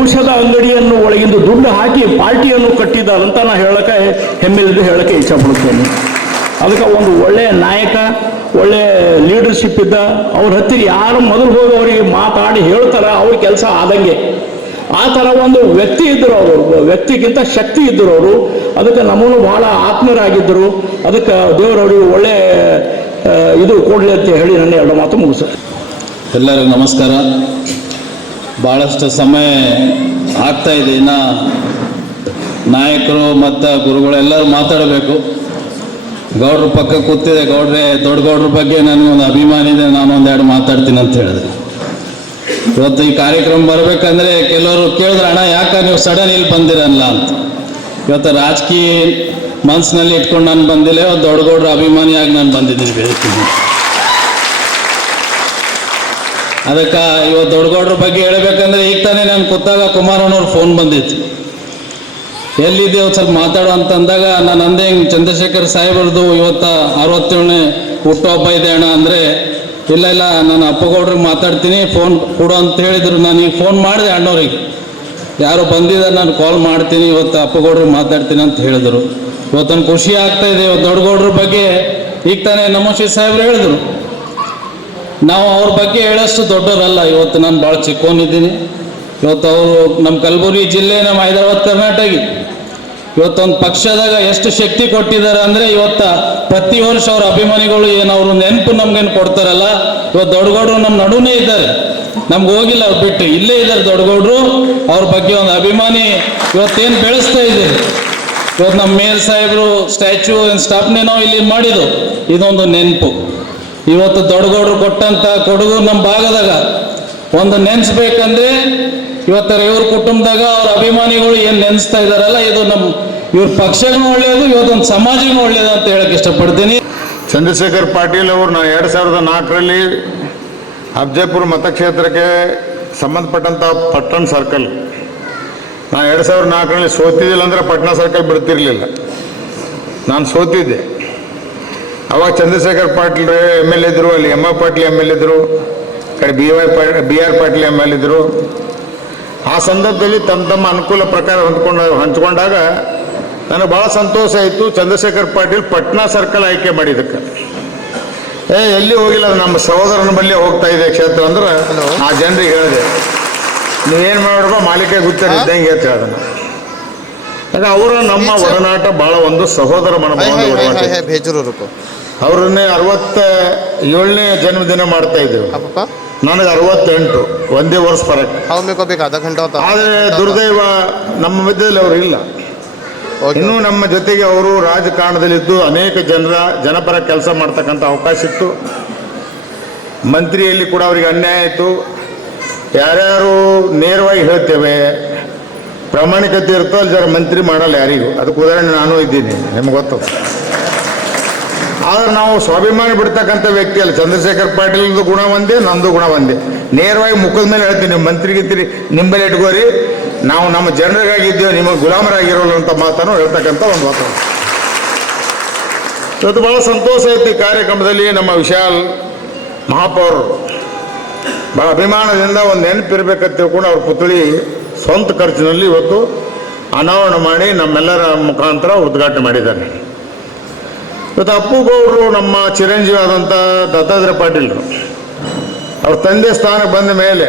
ಔಷಧ ಅಂಗಡಿಯನ್ನು ಒಳಗಿಂದ ದುಡ್ಡು ಹಾಕಿ ಪಾರ್ಟಿಯನ್ನು ಕಟ್ಟಿದ್ದಾರಂತ ನಾನು ಹೇಳಕ್ಕೆ ಹೆಮ್ಮೆಯಿಂದ ಹೇಳಕ್ಕೆ ಇಷ್ಟಪಡುತ್ತೇನೆ. ಅದಕ್ಕೆ ಒಂದು ಒಳ್ಳೆಯ ನಾಯಕ, ಒಳ್ಳೆ ಲೀಡರ್ಶಿಪ್ ಇದ್ದ, ಅವ್ರ ಹತ್ತಿರ ಯಾರು ಮೊದಲು ಹೋಗಿ ಅವರಿಗೆ ಮಾತಾಡಿ ಹೇಳ್ತಾರ ಅವ್ರ ಕೆಲಸ ಆದಂಗೆ. ಆ ಥರ ಒಂದು ವ್ಯಕ್ತಿ ಇದ್ದರು ಅವರು, ವ್ಯಕ್ತಿಗಿಂತ ಶಕ್ತಿ ಇದ್ದರು ಅವರು. ಅದಕ್ಕೆ ನಮ್ಮನ್ನು ಬಹಳ ಆತ್ಮೀಯರಾಗಿದ್ದರು. ಅದಕ್ಕೆ ದೇವರವರಿಗೆ ಒಳ್ಳೆ ಇದು ಕೊಡಲಿ ಅಂತ ಹೇಳಿ ನನ್ನ 2 ಮಾತು ಮುಗಿಸ. ಎಲ್ಲರಿಗೂ ನಮಸ್ಕಾರ. ಭಾಳಷ್ಟು ಸಮಯ ಆಗ್ತಾ ಇದೆ, ಇನ್ನು ನಾಯಕರು ಮತ್ತು ಗುರುಗಳೆಲ್ಲರೂ ಮಾತಾಡಬೇಕು. ಗೌಡ್ರ ಪಕ್ಕ ಕೂತಿದೆ, ಗೌಡ್ರೆ ದೊಡ್ಡ ಗೌಡ್ರ ಬಗ್ಗೆ ನನಗೊಂದು ಅಭಿಮಾನ ಇದೆ, ನಾನೊಂದು 2 ಮಾತಾಡ್ತೀನಿ ಅಂತ ಹೇಳಿದೆ. ಇವತ್ತು ಈ ಕಾರ್ಯಕ್ರಮ ಬರಬೇಕಂದ್ರೆ ಕೆಲವರು ಕೇಳಿದ್ರೆ, ಅಣ್ಣ ಯಾಕೆ ನೀವು ಸಡನ್ ಇಲ್ಲಿ ಬಂದಿರಲ್ಲ ಅಂತ. ಇವತ್ತು ರಾಜಕೀಯ ಮನಸ್ಸಿನಲ್ಲಿ ಇಟ್ಕೊಂಡು ನಾನು ಬಂದಿಲ್ಲ, ಇವತ್ತು ದೊಡ್ಡ ಗೌಡ್ರ ಅಭಿಮಾನಿಯಾಗಿ ನಾನು ಬಂದಿದ್ದೀನಿ ಬೇಕಿದ್ದೀನಿ. ಅದಕ್ಕೆ ಇವತ್ತು ದೊಡ್ಡ ಗೌಡ್ರ ಬಗ್ಗೆ ಹೇಳಬೇಕಂದ್ರೆ ಈಗ ತಾನೇ ನಾನು ಕೂತಾಗ ಕುಮಾರಣ್ಣವ್ರ ಫೋನ್ ಬಂದಿತ್ತು, ಎಲ್ಲಿದ್ದೇವೆ ಸ್ವಲ್ಪ ಮಾತಾಡೋ ಅಂತಂದಾಗ ನಾನು ಅಂದೆ ಹಿಂಗೆ ಚಂದ್ರಶೇಖರ್ ಸಾಹೇಬ್ರದ್ದು ಇವತ್ತು 67ನೇ ಹುಟ್ಟುಹಬ್ಬ ಇದೆ ಅಣ್ಣ ಅಂದರೆ, ಇಲ್ಲ ನಾನು ಅಪ್ಪಗೌಡ್ರಿಗೆ ಮಾತಾಡ್ತೀನಿ, ಫೋನ್ ಕೊಡು ಅಂತ ಹೇಳಿದ್ರು. ನಾನು ಈಗ ಫೋನ್ ಮಾಡಿದೆ ಅಣ್ಣವ್ರಿಗೆ, ಯಾರು ಬಂದಿದ್ದಾರೆ ನಾನು ಕಾಲ್ ಮಾಡ್ತೀನಿ, ಇವತ್ತು ಅಪ್ಪಗೌಡ್ರಿಗೆ ಮಾತಾಡ್ತೀನಿ ಅಂತ ಹೇಳಿದ್ರು. ಇವತ್ತು ನನಗೆ ಖುಷಿ ಆಗ್ತಾ ಇದೆ. ಇವತ್ತು ದೊಡ್ಡ ಗೌಡ್ರ ಬಗ್ಗೆ ಈಗ ತಾನೇ ನಮೋಶಿ ಸಾಹೇಬ್ರು ಹೇಳಿದ್ರು, ನಾವು ಅವ್ರ ಬಗ್ಗೆ ಹೇಳೋಷ್ಟು ದೊಡ್ಡವರಲ್ಲ. ಇವತ್ತು ನಾನು ಭಾಳ ಚಿಕ್ಕವನಿದ್ದೀನಿ. ಇವತ್ತು ಅವರು ನಮ್ಮ ಕಲಬುರಗಿ ಜಿಲ್ಲೆ, ನಮ್ಮ ಹೈದರಾಬಾದ್ ಕರ್ನಾಟಕ, ಇವತ್ತೊಂದು ಪಕ್ಷದಾಗ ಎಷ್ಟು ಶಕ್ತಿ ಕೊಟ್ಟಿದ್ದಾರೆ ಅಂದರೆ, ಇವತ್ತು ಪ್ರತಿ ವರ್ಷ ಅವ್ರ ಅಭಿಮಾನಿಗಳು ಏನು ಅವರು ನೆನಪು ನಮ್ಗೇನು ಕೊಡ್ತಾರಲ್ಲ, ಇವತ್ತು ದೊಡ್ಡಗೌಡರು ನಮ್ಮ ನಡುವೇ ಇದ್ದಾರೆ, ನಮ್ಗೆ ಹೋಗಿಲ್ಲ ಅವ್ರು ಬಿಟ್ಟು, ಇಲ್ಲೇ ಇದ್ದಾರೆ ದೊಡ್ಡಗೌಡರು. ಅವ್ರ ಬಗ್ಗೆ ಒಂದು ಅಭಿಮಾನಿ ಇವತ್ತೇನು ಬೆಳೆಸ್ತಾ ಇದ್ದೀರಿ. ಇವತ್ತು ನಮ್ಮ ಮೇಯರ್ ಸಾಹೇಬರು ಸ್ಟ್ಯಾಚ್ಯೂ ಸ್ಥಾಪನೆ ನಾವು ಇಲ್ಲಿ ಮಾಡಿದ್ದು, ಇದೊಂದು ನೆನಪು. ಇವತ್ತು ದೊಡ್ಡಗೌಡರು ಕೊಟ್ಟಂಥ ಕೊಡುಗು ನಮ್ಮ ಭಾಗದಾಗ ಒಂದು ನೆನೆಸ್ಬೇಕಂದ್ರೆ, ಇವತ್ತು ಇವ್ರ ಕುಟುಂಬದಾಗ ಅವ್ರ ಅಭಿಮಾನಿಗಳು ಏನು ನೆನೆಸ್ತಾ ಇದ್ದಾರಲ್ಲ, ಇದು ನಮ್ಮ ಇವ್ರ ಪಕ್ಷಗೂ ಒಳ್ಳೆಯದು, ಇವತ್ತೊಂದು ಸಮಾಜಕ್ಕೂ ಒಳ್ಳೆಯದು ಅಂತ ಹೇಳಕ್ಕೆ ಇಷ್ಟಪಡ್ತೀನಿ. ಚಂದ್ರಶೇಖರ್ ಪಾಟೀಲ್ ಅವರು 2004ರಲ್ಲಿ ಅಫಜಲ್ಪುರ ಮತಕ್ಷೇತ್ರಕ್ಕೆ ಸಂಬಂಧಪಟ್ಟಂಥ ಪಟ್ಟಣ ಸರ್ಕಲ್, ನಾನು 2004ರಲ್ಲಿ ಸೋತಿದ್ದಿಲ್ಲ ಅಂದರೆ ಪಟ್ಟಣ ಸರ್ಕಲ್ ಬಿಡ್ತಿರ್ಲಿಲ್ಲ, ನಾನು ಸೋತಿದ್ದೆ. ಅವಾಗ ಚಂದ್ರಶೇಖರ್ ಪಾಟೀಲ್ ML ಇದ್ದರು, ಅಲ್ಲಿ ಎಂ ಎ ಪಾಟೀಲ್ ML ಇದ್ದರು, ಕಡೆ BR ಪಾಟೀಲ್ ML ಇದ್ದರು. ಆ ಸಂದರ್ಭದಲ್ಲಿ ತಮ್ಮ ಅನುಕೂಲ ಪ್ರಕಾರ ಹಂಚ್ಕೊಂಡಾಗ ನನಗೆ ಭಾಳ ಸಂತೋಷ ಆಯಿತು. ಚಂದ್ರಶೇಖರ್ ಪಾಟೀಲ್ ಪಟ್ನಾ ಸರ್ಕಲ್ ಆಯ್ಕೆ ಮಾಡಿದ್ದಕ್ಕೆ ಎಲ್ಲಿ ಹೋಗಿಲ್ಲ, ನಮ್ಮ ಸಹೋದರನ ಬಳಿ ಹೋಗ್ತಾ ಇದೆ ಕ್ಷೇತ್ರ ಅಂದ್ರೆ ಆ ಜನರಿಗೆ ಹೇಳಿದೆ, ನೀವೇನು ಮಾಡಬೇಕು ಮಾಲೀಕ ಗುತ್ತೇನೆ ಇದ್ದಂಗೆ ಅಂತ ಹೇಳಿದ. ಆಗ ಅವರ ನಮ್ಮ ಒಡನಾಟ ಭಾಳ ಒಂದು ಸಹೋದರ ಮನೋಭಾವದ ಒಡನಾಟ. ಅವ್ರನ್ನೇ 67ನೇ ಜನ್ಮದಿನ ಮಾಡ್ತಾ ಇದ್ದೇವೆ. ನನಗೆ 68, ಒಂದೇ ವರ್ಷ ಫರಕ್. ಆದರೆ ದುರ್ದೈವ ನಮ್ಮ ಮಧ್ಯದಲ್ಲಿ ಅವರು ಇಲ್ಲ. ಇನ್ನೂ ನಮ್ಮ ಜೊತೆಗೆ ಅವರು ರಾಜಕಾರಣದಲ್ಲಿದ್ದು ಅನೇಕ ಜನಪರ ಕೆಲಸ ಮಾಡ್ತಕ್ಕಂಥ ಅವಕಾಶ ಇತ್ತು. ಮಂತ್ರಿಯಲ್ಲಿ ಕೂಡ ಅವರಿಗೆ ಅನ್ಯಾಯ ಆಯಿತು. ಯಾರ್ಯಾರು ನೇರವಾಗಿ ಹೇಳ್ತೇವೆ, ಪ್ರಾಮಾಣಿಕತೆ ಇರ್ತೋ ಅಲ್ಲಿ ಜರ ಮಂತ್ರಿ ಮಾಡಲ್ಲ ಯಾರಿಗೂ. ಅದಕ್ಕೆ ಉದಾಹರಣೆ ನಾನು ಇದ್ದೀನಿ, ನಿಮ್ಗೆ ಗೊತ್ತು. ಆದ್ರೆ ನಾವು ಸ್ವಾಭಿಮಾನಿ ಬಿಡ್ತಕ್ಕಂಥ ವ್ಯಕ್ತಿ ಅಲ್ಲ. ಚಂದ್ರಶೇಖರ್ ಪಾಟೀಲ್ದು ಗುಣ ಒಂದೇ, ನಮ್ಮದು ಗುಣ ಒಂದೇ. ನೇರವಾಗಿ ಮುಖದ ಮೇಲೆ ಹೇಳ್ತೀನಿ, ನಿಮ್ಮ ಮಂತ್ರಿಗಿಂತೀರಿ ನಿಂಬಲ್ಲಿ ಇಟ್ಕೋರಿ, ನಾವು ನಮ್ಮ ಜನರಿಗಾಗಿದ್ದೇವೆ, ನಿಮಗೆ ಗುಲಾಮರಾಗಿರೋಲ್ಲ ಅಂತ ಮಾತನ್ನು ಹೇಳ್ತಕ್ಕಂಥ ಒಂದು ವಾತಾವರಣ. ಇವತ್ತು ಭಾಳ ಸಂತೋಷ ಐತಿ. ಈ ಕಾರ್ಯಕ್ರಮದಲ್ಲಿ ನಮ್ಮ ವಿಶಾಲ್ ಮಹಾಪೌರರು ಭಾಳ ಅಭಿಮಾನದಿಂದ ಒಂದು ನೆನಪಿರ್ಬೇಕಂತ ತಿಳ್ಕೊಂಡು ಅವ್ರ ಪುತ್ಳಿ ಸ್ವಂತ ಖರ್ಚಿನಲ್ಲಿ ಇವತ್ತು ಅನಾವರಣ ಮಾಡಿ ನಮ್ಮೆಲ್ಲರ ಮುಖಾಂತರ ಉದ್ಘಾಟನೆ ಮಾಡಿದ್ದಾರೆ. ಇವತ್ತು ಅಪ್ಪುಗೌಡರು ನಮ್ಮ ಚಿರಂಜೀವಿ ಆದಂಥ ದತ್ತಾತ್ರೇಯ ಪಾಟೀಲ್ರು ಅವ್ರ ತಂದೆ ಸ್ಥಾನಕ್ಕೆ ಬಂದ ಮೇಲೆ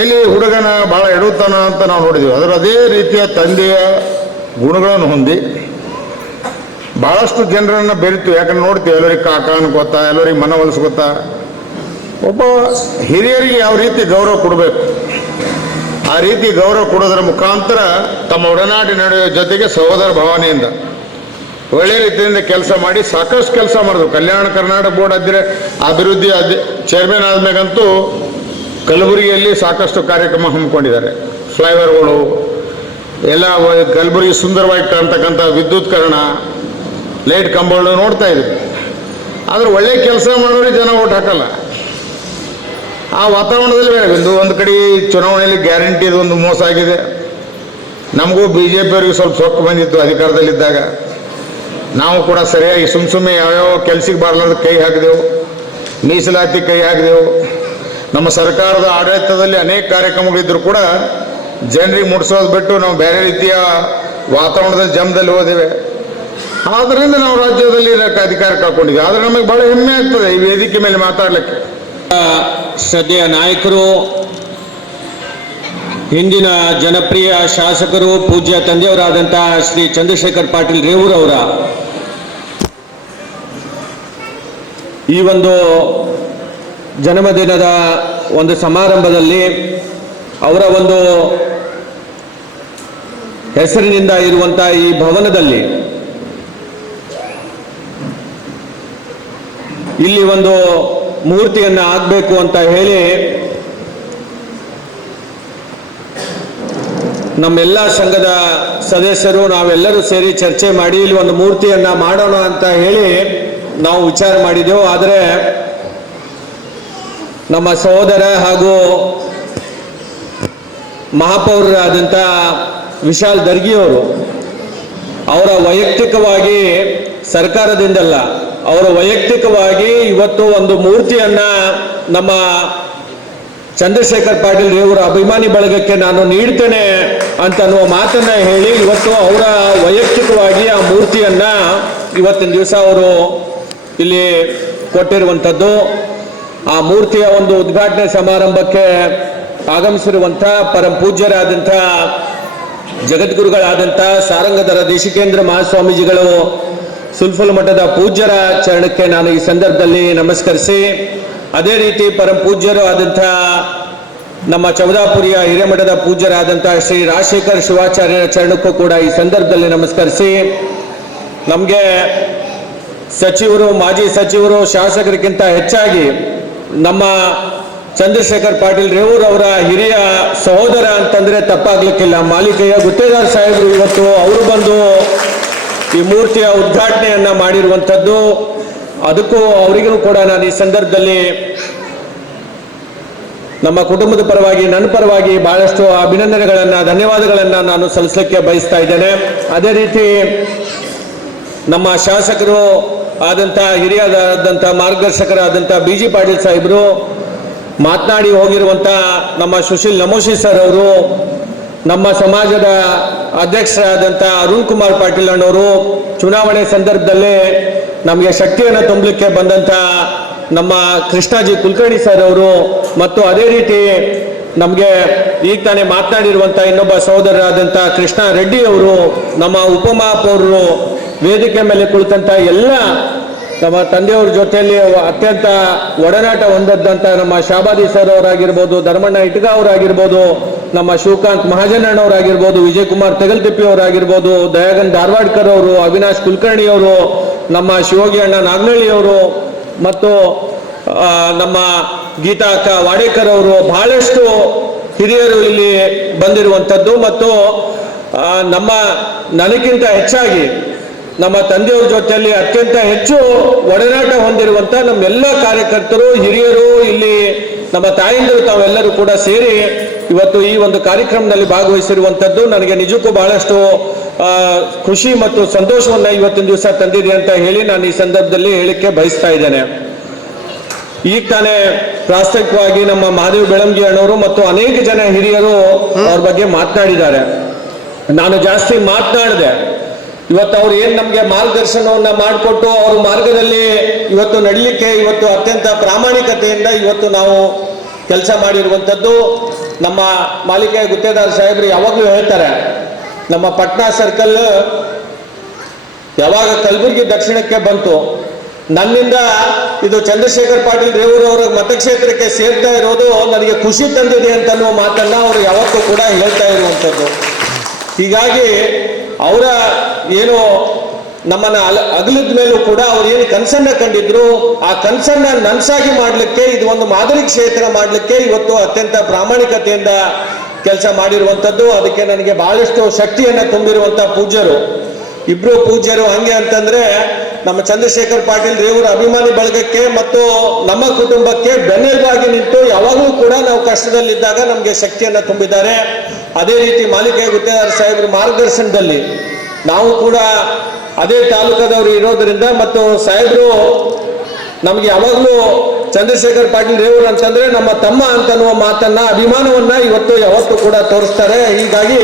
ಎಲ್ಲಿ ಹುಡುಗನ ಭಾಳ ಎಡುತ್ತಾನ ಅಂತ ನಾವು ನೋಡಿದ್ದೀವಿ. ಅದರ ಅದೇ ರೀತಿಯ ತಂದೆಯ ಗುಣಗಳನ್ನು ಹೊಂದಿ ಭಾಳಷ್ಟು ಜನರನ್ನು ಬೆರಿತು. ಯಾಕಂದ್ರೆ ನೋಡ್ತೀವಿ, ಎಲ್ಲರಿಗೆ ಕಾಕ ಅನ್ಕೋತಾ, ಎಲ್ಲರಿಗೆ ಮನವೊಲಿಸ್ಕೋತಾ. ಒಬ್ಬ ಹಿರಿಯರಿಗೆ ಯಾವ ರೀತಿ ಗೌರವ ಕೊಡಬೇಕು, ಆ ರೀತಿ ಗೌರವ ಕೊಡೋದರ ಮುಖಾಂತರ ತಮ್ಮ ಒಡನಾಡಿ ನಡೆಯುವ ಜೊತೆಗೆ ಸಹೋದರ ಭಾವನೆಯಿಂದ ಒಳ್ಳೆ ರೀತಿಯಿಂದ ಕೆಲಸ ಮಾಡಿ ಸಾಕಷ್ಟು ಕೆಲಸ ಮಾಡಿದ್ರು. ಕಲ್ಯಾಣ ಕರ್ನಾಟಕ ಬೋರ್ಡ್ ಅಭಿವೃದ್ಧಿ ಚೇರ್ಮನ್ ಆದ್ಮೇಗಂತೂ ಕಲಬುರಗಿಯಲ್ಲಿ ಸಾಕಷ್ಟು ಕಾರ್ಯಕ್ರಮ ಹಮ್ಮಿಕೊಂಡಿದ್ದಾರೆ. ಫ್ಲೈಓವರ್ಗಳು ಎಲ್ಲ, ಕಲಬುರಗಿ ಸುಂದರವಾಗಿ ಕಾಣ್ತಕ್ಕಂಥ ವಿದ್ಯುತ್ಕರಣ, ಲೈಟ್ ಕಂಬಗಳು ನೋಡ್ತಾ ಇದ್ವಿ. ಆದ್ರೆ ಒಳ್ಳೆ ಕೆಲಸ ಮಾಡೋರಿಗೆ ಜನ ಓಟ್ ಹಾಕಲ್ಲ. ಆ ವಾತಾವರಣದಲ್ಲಿ ಒಂದು ಕಡೆ ಚುನಾವಣೆಯಲ್ಲಿ ಗ್ಯಾರಂಟಿದು ಒಂದು ಮೋಸ ಆಗಿದೆ. ನಮಗೂ BJP ಅವರಿಗೆ ಸ್ವಲ್ಪ ಸೊಕ್ಕು ಬಂದಿತ್ತು ಅಧಿಕಾರದಲ್ಲಿದ್ದಾಗ. ನಾವು ಕೂಡ ಸರಿಯಾಗಿ ಸುಮ್ಮನೆ ಯಾವ್ಯಾವ ಕೆಲಸಕ್ಕೆ ಬರಲಾರ್ದ ಕೈ ಹಾಕಿದೆವು, ಮೀಸಲಾತಿ ಕೈ ಹಾಕಿದೆವು. ನಮ್ಮ ಸರ್ಕಾರದ ಆಡಳಿತದಲ್ಲಿ ಅನೇಕ ಕಾರ್ಯಕ್ರಮಗಳಿದ್ದರೂ ಕೂಡ ಜನರಿಗೆ ಮುಟ್ಟಿಸೋದು ಬಿಟ್ಟು ನಾವು ಬೇರೆ ರೀತಿಯ ವಾತಾವರಣದಲ್ಲಿ ಜಮದಲ್ಲಿ ಹೋದೇವೆ. ಆದ್ದರಿಂದ ನಾವು ರಾಜ್ಯದಲ್ಲಿ ಇರಕ್ಕೆ ಅಧಿಕಾರ ಕಳ್ಕೊಂಡಿದ್ದೀವಿ. ಆದ್ರೆ ನಮಗೆ ಬಹಳ ಹೆಮ್ಮೆ ಆಗ್ತದೆ ಈ ವೇದಿಕೆ ಮೇಲೆ ಮಾತಾಡ್ಲಿಕ್ಕೆ. ಶ್ರದ್ಧೆಯ ನಾಯಕರು, ಹಿಂದಿನ ಜನಪ್ರಿಯ ಶಾಸಕರು, ಪೂಜ್ಯ ತಂದೆಯವರಾದಂತಹ ಶ್ರೀ ಚಂದ್ರಶೇಖರ್ ಪಾಟೀಲ್ ರೇವೂರವರ ಈ ಒಂದು ಜನ್ಮದಿನದ ಒಂದು ಸಮಾರಂಭದಲ್ಲಿ ಅವರ ಒಂದು ಹೆಸರಿನಿಂದ ಇರುವಂತಹ ಈ ಭವನದಲ್ಲಿ ಇಲ್ಲಿ ಒಂದು ಮೂರ್ತಿಯನ್ನು ಆಗಬೇಕು ಅಂತ ಹೇಳಿ ನಮ್ಮೆಲ್ಲ ಸಂಘದ ಸದಸ್ಯರು ನಾವೆಲ್ಲರೂ ಸೇರಿ ಚರ್ಚೆ ಮಾಡಿ ಇಲ್ಲಿ ಒಂದು ಮೂರ್ತಿಯನ್ನ ಮಾಡೋಣ ಅಂತ ಹೇಳಿ ನಾವು ವಿಚಾರ ಮಾಡಿದೆವು. ಆದರೆ ನಮ್ಮ ಸಹೋದರ ಹಾಗೂ ಮಹಾಪೌರರಾದಂಥ ವಿಶಾಲ್ ದರ್ಗಿಯವರು ಅವರ ವೈಯಕ್ತಿಕವಾಗಿ, ಸರ್ಕಾರದಿಂದಲ್ಲ, ಅವರ ವೈಯಕ್ತಿಕವಾಗಿ ಇವತ್ತು ಒಂದು ಮೂರ್ತಿಯನ್ನ ನಮ್ಮ ಚಂದ್ರಶೇಖರ್ ಪಾಟೀಲ್ ರೇವೂರ ಅಭಿಮಾನಿ ಬಳಗಕ್ಕೆ ನಾನು ನೀಡ್ತೇನೆ ಅಂತ ಅನ್ನುವ ಮಾತನ್ನ ಹೇಳಿ ಇವತ್ತು ಅವರ ವೈಯಕ್ತಿಕವಾಗಿ ಆ ಮೂರ್ತಿಯನ್ನ ಇವತ್ತಿನ ದಿವಸ ಅವರು ಇಲ್ಲಿ ಕೊಟ್ಟಿರುವಂಥದ್ದು. ಆ ಮೂರ್ತಿಯ ಒಂದು ಉದ್ಘಾಟನೆ ಸಮಾರಂಭಕ್ಕೆ ಆಗಮಿಸಿರುವಂಥ ಪರಮ ಪೂಜ್ಯರಾದಂಥ ಜಗದ್ಗುರುಗಳಾದಂಥ ಸಾರಂಗಧರ ದೇಶಿಕೇಂದ್ರ ಮಹಾಸ್ವಾಮೀಜಿಗಳು ಸುಲ್ಫುಲ್ ಮಠದ ಪೂಜ್ಯರ ಚರಣಕ್ಕೆ ನಾನು ಈ ಸಂದರ್ಭದಲ್ಲಿ ನಮಸ್ಕರಿಸಿ, ಅದೇ ರೀತಿ ಪರಮ ಪೂಜ್ಯರು ಆದಂಥ ನಮ್ಮ ಚೌದಾಪುರಿಯ ಹಿರೇಮಠದ ಪೂಜ್ಯರಾದಂಥ ಶ್ರೀ ರಾಜಶೇಖರ್ ಶಿವಾಚಾರ್ಯರ ಚರಣಕ್ಕೂ ಕೂಡ ಈ ಸಂದರ್ಭದಲ್ಲಿ ನಮಸ್ಕರಿಸಿ, ನಮಗೆ ಸಚಿವರು, ಮಾಜಿ ಸಚಿವರು, ಶಾಸಕರಿಗಿಂತ ಹೆಚ್ಚಾಗಿ ನಮ್ಮ ಚಂದ್ರಶೇಖರ್ ಪಾಟೀಲ್ ರೇವೂರ್ ಅವರ ಹಿರಿಯ ಸಹೋದರ ಅಂತಂದ್ರೆ ತಪ್ಪಾಗ್ಲಿಕ್ಕಿಲ್ಲ, ಮಾಲಿಕೆಯ ಗುತ್ತೇದಾರ್ ಸಾಹೇಬರು ಇವತ್ತು ಅವರು ಬಂದು ಈ ಮೂರ್ತಿಯ ಉದ್ಘಾಟನೆಯನ್ನ ಮಾಡಿರುವಂಥದ್ದು. ಅದಕ್ಕೂ ಅವರಿಗೂ ಕೂಡ ನಾನು ಈ ಸಂದರ್ಭದಲ್ಲಿ ನಮ್ಮ ಕುಟುಂಬದ ಪರವಾಗಿ, ನನ್ನ ಪರವಾಗಿ ಬಹಳಷ್ಟು ಅಭಿನಂದನೆಗಳನ್ನ, ಧನ್ಯವಾದಗಳನ್ನ ನಾನು ಸಲ್ಲಿಸಲಿಕ್ಕೆ ಬಯಸ್ತಾ ಇದ್ದೇನೆ. ಅದೇ ರೀತಿ ನಮ್ಮ ಶಾಸಕರು ಆದಂಥ ಹಿರಿಯರಾದಂಥ ಮಾರ್ಗದರ್ಶಕರಾದಂಥ BG ಪಾಟೀಲ್ ಸಾಹೇಬರು ಮಾತನಾಡಿ ಹೋಗಿರುವಂಥ ನಮ್ಮ ಸುಶೀಲ್ ನಮೋಶಿ ಸರ್ ಅವರು, ನಮ್ಮ ಸಮಾಜದ ಅಧ್ಯಕ್ಷರಾದಂಥ ಅರುಣ್ ಕುಮಾರ್ ಪಾಟೀಲ್ ಅಣ್ಣವರು, ಚುನಾವಣೆ ಸಂದರ್ಭದಲ್ಲಿ ನಮಗೆ ಶಕ್ತಿಯನ್ನು ತುಂಬಲಿಕ್ಕೆ ಬಂದಂಥ ನಮ್ಮ ಕೃಷ್ಣಾಜಿ ಕುಲಕರ್ಣಿ ಸರ್ ಅವರು, ಮತ್ತು ಅದೇ ರೀತಿ ನಮಗೆ ಈಗ ತಾನೇ ಮಾತನಾಡಿರುವಂಥ ಇನ್ನೊಬ್ಬ ಸಹೋದರರಾದಂಥ ಕೃಷ್ಣ ರೆಡ್ಡಿ ಅವರು, ನಮ್ಮ ಉಪಮಹಾಪೌರರು, ವೇದಿಕೆ ಮೇಲೆ ಕುಳಿತಂಥ ಎಲ್ಲ ನಮ್ಮ ತಂದೆಯವ್ರ ಜೊತೆಯಲ್ಲಿ ಅತ್ಯಂತ ಒಡನಾಟ ಹೊಂದದ್ದಂಥ ನಮ್ಮ ಶಾಬಾದಿ ಸರ್ ಅವರಾಗಿರ್ಬೋದು, ಧರ್ಮಣ್ಣ ಇಟ್ಗ ಅವರಾಗಿರ್ಬೋದು, ನಮ್ಮ ಶಿವಕಾಂತ್ ಮಹಾಜನಣ್ಣವರಾಗಿರ್ಬೋದು, ವಿಜಯ್ ಕುಮಾರ್ ತೆಗಲ್ತಿಪ್ಪಿ ಅವರಾಗಿರ್ಬೋದು, ದಯಾಗನ್ ಧಾರವಾಡ್ಕರ್ ಅವರು, ಅವಿನಾಶ್ ಕುಲಕರ್ಣಿ ಅವರು, ನಮ್ಮ ಶಿವೋಗಿ ಅಣ್ಣ ನಾಗನಹಳ್ಳಿ ಅವರು, ಮತ್ತು ನಮ್ಮ ಗೀತಾ ಅಕ್ಕ ವಾಡೇಕರ್ ಅವರು, ಬಹಳಷ್ಟು ಹಿರಿಯರು ಇಲ್ಲಿ ಬಂದಿರುವಂಥದ್ದು. ಮತ್ತು ನನಗಿಂತ ಹೆಚ್ಚಾಗಿ ನಮ್ಮ ತಂದೆಯವ್ರ ಜೊತೆಯಲ್ಲಿ ಅತ್ಯಂತ ಹೆಚ್ಚು ಒಡನಾಟ ಹೊಂದಿರುವಂಥ ನಮ್ಮೆಲ್ಲ ಕಾರ್ಯಕರ್ತರು, ಹಿರಿಯರು, ಇಲ್ಲಿ ನಮ್ಮ ತಾಯಂದಿರು ತಾವೆಲ್ಲರೂ ಕೂಡ ಸೇರಿ ಇವತ್ತು ಈ ಒಂದು ಕಾರ್ಯಕ್ರಮದಲ್ಲಿ ಭಾಗವಹಿಸಿರುವಂಥದ್ದು ನನಗೆ ನಿಜಕ್ಕೂ ಬಹಳಷ್ಟು ಖುಷಿ ಮತ್ತು ಸಂತೋಷವನ್ನ ಇವತ್ತಿನ ದಿವಸ ತಂದಿದೆ ಅಂತ ಹೇಳಿ ನಾನು ಈ ಸಂದರ್ಭದಲ್ಲಿ ಹೇಳಿಕೆ ಬಯಸ್ತಾ ಇದ್ದೇನೆ. ಈಗ ತಾನೇ ಪ್ರಾಸ್ತಾವಿಕವಾಗಿ ನಮ್ಮ ಮಹಾದೇವ್ ಬೆಳಂಗಿ ಅಣ್ಣವರು ಮತ್ತು ಅನೇಕ ಜನ ಹಿರಿಯರು ಅವ್ರ ಬಗ್ಗೆ ಮಾತನಾಡಿದ್ದಾರೆ. ನಾನು ಜಾಸ್ತಿ ಮಾತನಾಡಿದೆ. ಇವತ್ತು ಅವ್ರು ಏನ್ ನಮ್ಗೆ ಮಾರ್ಗದರ್ಶನವನ್ನ ಮಾಡಿಕೊಟ್ಟು ಅವ್ರ ಮಾರ್ಗದಲ್ಲಿ ಇವತ್ತು ನಡೀಲಿಕ್ಕೆ ಇವತ್ತು ಅತ್ಯಂತ ಪ್ರಾಮಾಣಿಕತೆಯಿಂದ ಇವತ್ತು ನಾವು ಕೆಲಸ ಮಾಡಿರುವಂಥದ್ದು. ನಮ್ಮ ಮಾಲಿಕೆಯ ಗುತ್ತೇದಾರ್ ಸಾಹೇಬರು ಯಾವಾಗಲೂ ಹೇಳ್ತಾರೆ, ನಮ್ಮ ಪಟ್ನಾ ಸರ್ಕಲ್ ಯಾವಾಗ ಕಲಬುರಗಿ ದಕ್ಷಿಣಕ್ಕೆ ಬಂತು, ನನ್ನಿಂದ ಇದು ಚಂದ್ರಶೇಖರ್ ಪಾಟೀಲ್ ರೇವೂರ್ ಅವರ ಮತಕ್ಷೇತ್ರಕ್ಕೆ ಸೇರ್ತಾ ಇರೋದು ನನಗೆ ಖುಷಿ ತಂದಿದೆ ಅಂತ ಅನ್ನುವ ಮಾತನ್ನ ಅವರು ಯಾವತ್ತೂ ಕೂಡ ಹೇಳ್ತಾ ಇರುವಂಥದ್ದು. ಹೀಗಾಗಿ ಅವರ ಏನು ನಮ್ಮನ್ನ ಅಗಲಿದ ಮೇಲೂ ಕೂಡ ಅವ್ರು ಏನು ಕನಸನ್ನ ಕಂಡಿದ್ರು, ಆ ಕನಸನ್ನ ನನಸಾಗಿ ಮಾಡಲಿಕ್ಕೆ, ಇದು ಒಂದು ಮಾದರಿ ಕ್ಷೇತ್ರ ಮಾಡಲಿಕ್ಕೆ ಇವತ್ತು ಅತ್ಯಂತ ಪ್ರಾಮಾಣಿಕತೆಯಿಂದ ಕೆಲಸ ಮಾಡಿರುವಂಥದ್ದು. ಅದಕ್ಕೆ ನನಗೆ ಬಹಳಷ್ಟು ಶಕ್ತಿಯನ್ನ ತುಂಬಿರುವಂಥ ಪೂಜ್ಯರು, ಇಬ್ರು ಪೂಜ್ಯರು. ಹಂಗೆ ಅಂತಂದ್ರೆ ನಮ್ಮ ಚಂದ್ರಶೇಖರ್ ಪಾಟೀಲ್ ರೇವೂರ್ ಅಭಿಮಾನಿ ಬಳಗಕ್ಕೆ ಮತ್ತು ನಮ್ಮ ಕುಟುಂಬಕ್ಕೆ ಬೆನ್ನೆಲುಬಾಗಿ ನಿಂತು ಯಾವಾಗಲೂ ಕೂಡ ನಾವು ಕಷ್ಟದಲ್ಲಿದ್ದಾಗ ನಮಗೆ ಶಕ್ತಿಯನ್ನ ತುಂಬಿದ್ದಾರೆ. ಅದೇ ರೀತಿ ಮಾಲಿಕೆಯ ಗುತ್ತೇದಾರ್ ಸಾಹೇಬ್ರ ಮಾರ್ಗದರ್ಶನದಲ್ಲಿ ನಾವು ಕೂಡ ಅದೇ ತಾಲೂಕದವರು ಇರೋದ್ರಿಂದ, ಮತ್ತು ಸಾಹೇಬರು ನಮ್ಗೆ ಯಾವಾಗಲೂ ಚಂದ್ರಶೇಖರ್ ಪಾಟೀಲ್ ರೇವೂರ್ ಅಂತಂದ್ರೆ ನಮ್ಮ ತಮ್ಮ ಅಂತನ್ನುವ ಮಾತನ್ನ, ಅಭಿಮಾನವನ್ನ ಇವತ್ತು ಯಾವತ್ತೂ ಕೂಡ ತೋರಿಸ್ತಾರೆ. ಹೀಗಾಗಿ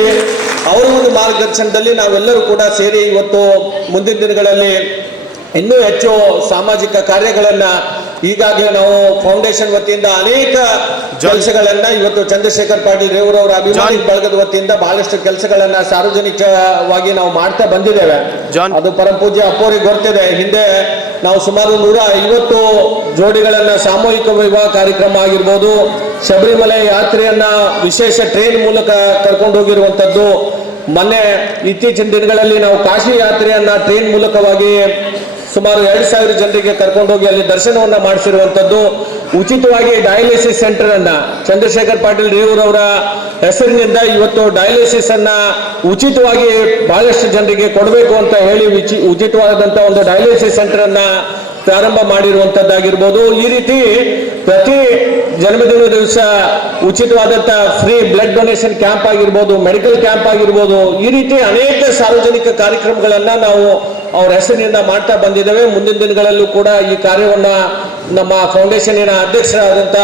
ಅವರ ಒಂದು ಮಾರ್ಗದರ್ಶನದಲ್ಲಿ ನಾವೆಲ್ಲರೂ ಕೂಡ ಸೇರಿ ಇವತ್ತು ಮುಂದಿನ ದಿನಗಳಲ್ಲಿ ಇನ್ನೂ ಹೆಚ್ಚು ಸಾಮಾಜಿಕ ಕಾರ್ಯಗಳನ್ನ ಈಗಾಗಲೇ ನಾವು ಫೌಂಡೇಶನ್ ವತಿಯಿಂದ ಅನೇಕ ಕೆಲಸಗಳನ್ನ ಇವತ್ತು ಚಂದ್ರಶೇಖರ್ ಪಾಟೀಲ್ ರೇವೂರವರ ಅಭಿಮಾನಿ ಬಳಗದ ವತಿಯಿಂದ ಬಹಳಷ್ಟು ಕೆಲಸಗಳನ್ನ ಸಾರ್ವಜನಿಕವಾಗಿ ನಾವು ಮಾಡ್ತಾ ಬಂದಿದ್ದೇವೆ. ಅದು ಪರಮಪೂಜ್ಯ ಅಪ್ಪೋರಿಗೆ ಗೊತ್ತಿದೆ. ಹಿಂದೆ ನಾವು ಸುಮಾರು 150 ಜೋಡಿಗಳನ್ನ ಸಾಮೂಹಿಕ ವಿವಾಹ ಕಾರ್ಯಕ್ರಮ ಆಗಿರ್ಬೋದು, ಶಬರಿಮಲೆ ಯಾತ್ರೆಯನ್ನ ವಿಶೇಷ ಟ್ರೈನ್ ಮೂಲಕ ಕರ್ಕೊಂಡು ಹೋಗಿರುವಂತದ್ದು, ಮೊನ್ನೆ ಇತ್ತೀಚಿನ ದಿನಗಳಲ್ಲಿ ನಾವು ಕಾಶಿ ಯಾತ್ರೆಯನ್ನ ಟ್ರೈನ್ ಮೂಲಕವಾಗಿ ಸುಮಾರು 2000 ಜನರಿಗೆ ಕರ್ಕೊಂಡೋಗಿ ಅಲ್ಲಿ ದರ್ಶನವನ್ನ ಮಾಡಿಸಿರುವಂತದ್ದು, ಉಚಿತವಾಗಿ ಡಯಾಲಿಸಿಸ್ ಸೆಂಟರ್ ಅನ್ನ ಚಂದ್ರಶೇಖರ್ ಪಾಟೀಲ್ ರೇವೂರವರ ಹೆಸರಿನಿಂದ ಇವತ್ತು ಡಯಾಲಿಸಿಸ್ ಅನ್ನ ಉಚಿತವಾಗಿ ಬಹಳಷ್ಟು ಜನರಿಗೆ ಕೊಡಬೇಕು ಅಂತ ಹೇಳಿ ಉಚಿತವಾದಂತ ಒಂದು ಡಯಾಲಿಸಿಸ್ ಸೆಂಟರ್ ಅನ್ನ ಪ್ರಾರಂಭ ಮಾಡಿರುವಂತದ್ದಾಗಿರ್ಬೋದು. ಈ ರೀತಿ ಪ್ರತಿ ಜನ್ಮದಿನ ದಿವಸ ಉಚಿತವಾದಂತ ಫ್ರೀ ಬ್ಲಡ್ ಡೊನೇಷನ್ ಕ್ಯಾಂಪ್ ಆಗಿರ್ಬೋದು, ಮೆಡಿಕಲ್ ಕ್ಯಾಂಪ್ ಆಗಿರ್ಬೋದು, ಈ ರೀತಿ ಅನೇಕ ಸಾರ್ವಜನಿಕ ಕಾರ್ಯಕ್ರಮಗಳನ್ನ ನಾವು ಅವ್ರ ಹೆಸರಿನಿಂದ ಮಾಡ್ತಾ ಬಂದಿದ್ದೇವೆ. ಮುಂದಿನ ದಿನಗಳಲ್ಲೂ ಕೂಡ ಈ ಕಾರ್ಯವನ್ನ ನಮ್ಮ ಫೌಂಡೇಶನಿನ ಅಧ್ಯಕ್ಷರಾದಂಥ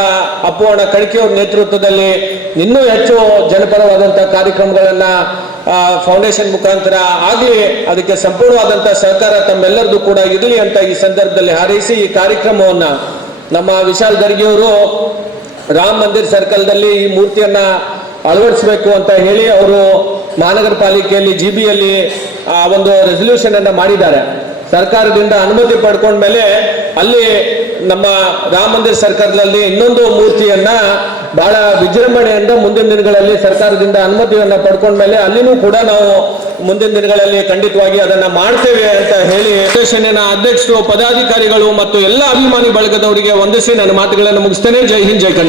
ಅಪ್ಪುವಣ್ಣ ಕಡ್ಕಿಯವರ ನೇತೃತ್ವದಲ್ಲಿ ಇನ್ನೂ ಹೆಚ್ಚು ಜನಪರವಾದಂಥ ಕಾರ್ಯಕ್ರಮಗಳನ್ನ ಫೌಂಡೇಶನ್ ಮುಖಾಂತರ ಆಗಲಿ, ಅದಕ್ಕೆ ಸಂಪೂರ್ಣವಾದಂಥ ಸಹಕಾರ ತಮ್ಮೆಲ್ಲರದು ಕೂಡ ಇರಲಿ ಅಂತ ಈ ಸಂದರ್ಭದಲ್ಲಿ ಹಾರೈಸಿ ಈ ಕಾರ್ಯಕ್ರಮವನ್ನ ನಮ್ಮ ವಿಶಾಲ್ ದರ್ಗಿಯವರು ರಾಮ ಮಂದಿರ್ ಸರ್ಕಲ್ದಲ್ಲಿ ಈ ಮೂರ್ತಿಯನ್ನ ಅಳವಡಿಸಬೇಕು ಅಂತ ಹೇಳಿ ಅವರು ಮಹಾನಗರ ಪಾಲಿಕೆಯಲ್ಲಿ GB-ಯಲ್ಲಿ ಒಂದು ರೆಸಲ್ಯೂಷನ್ ಅನ್ನ ಮಾಡಿದ್ದಾರೆ. ಸರ್ಕಾರದಿಂದ ಅನುಮತಿ ಪಡ್ಕೊಂಡ್ಮೇಲೆ ಅಲ್ಲಿ ನಮ್ಮ ರಾಮ ಮಂದಿರ್ ಸರ್ಕಲ್ನಲ್ಲಿ ಇನ್ನೊಂದು ಮೂರ್ತಿಯನ್ನ ಬಹಳ ವಿಜೃಂಭಣೆಯಿಂದ ಮುಂದಿನ ದಿನಗಳಲ್ಲಿ ಸರ್ಕಾರದಿಂದ ಅನುಮತಿಯನ್ನ ಪಡ್ಕೊಂಡ್ಮೇಲೆ ಅಲ್ಲಿನೂ ಕೂಡ ನಾವು ಮುಂದಿನ ದಿನಗಳಲ್ಲಿ ಖಂಡಿತವಾಗಿ ಅದನ್ನ ಮಾಡ್ತೇವೆ ಅಂತ ಹೇಳಿ ಫೌಂಡೇಶನ್ನಿನ ಅಧ್ಯಕ್ಷರು, ಪದಾಧಿಕಾರಿಗಳು ಮತ್ತು ಎಲ್ಲ ಅಭಿಮಾನಿ ಬಳಗದವರಿಗೆ ವಂದಿಸಿ ನನ್ನ ಮಾತುಗಳನ್ನು ಮುಗಿಸ್ತೇನೆ. ಜೈ ಹಿಂದ್, ಜೈ ಕನ್ನಡ.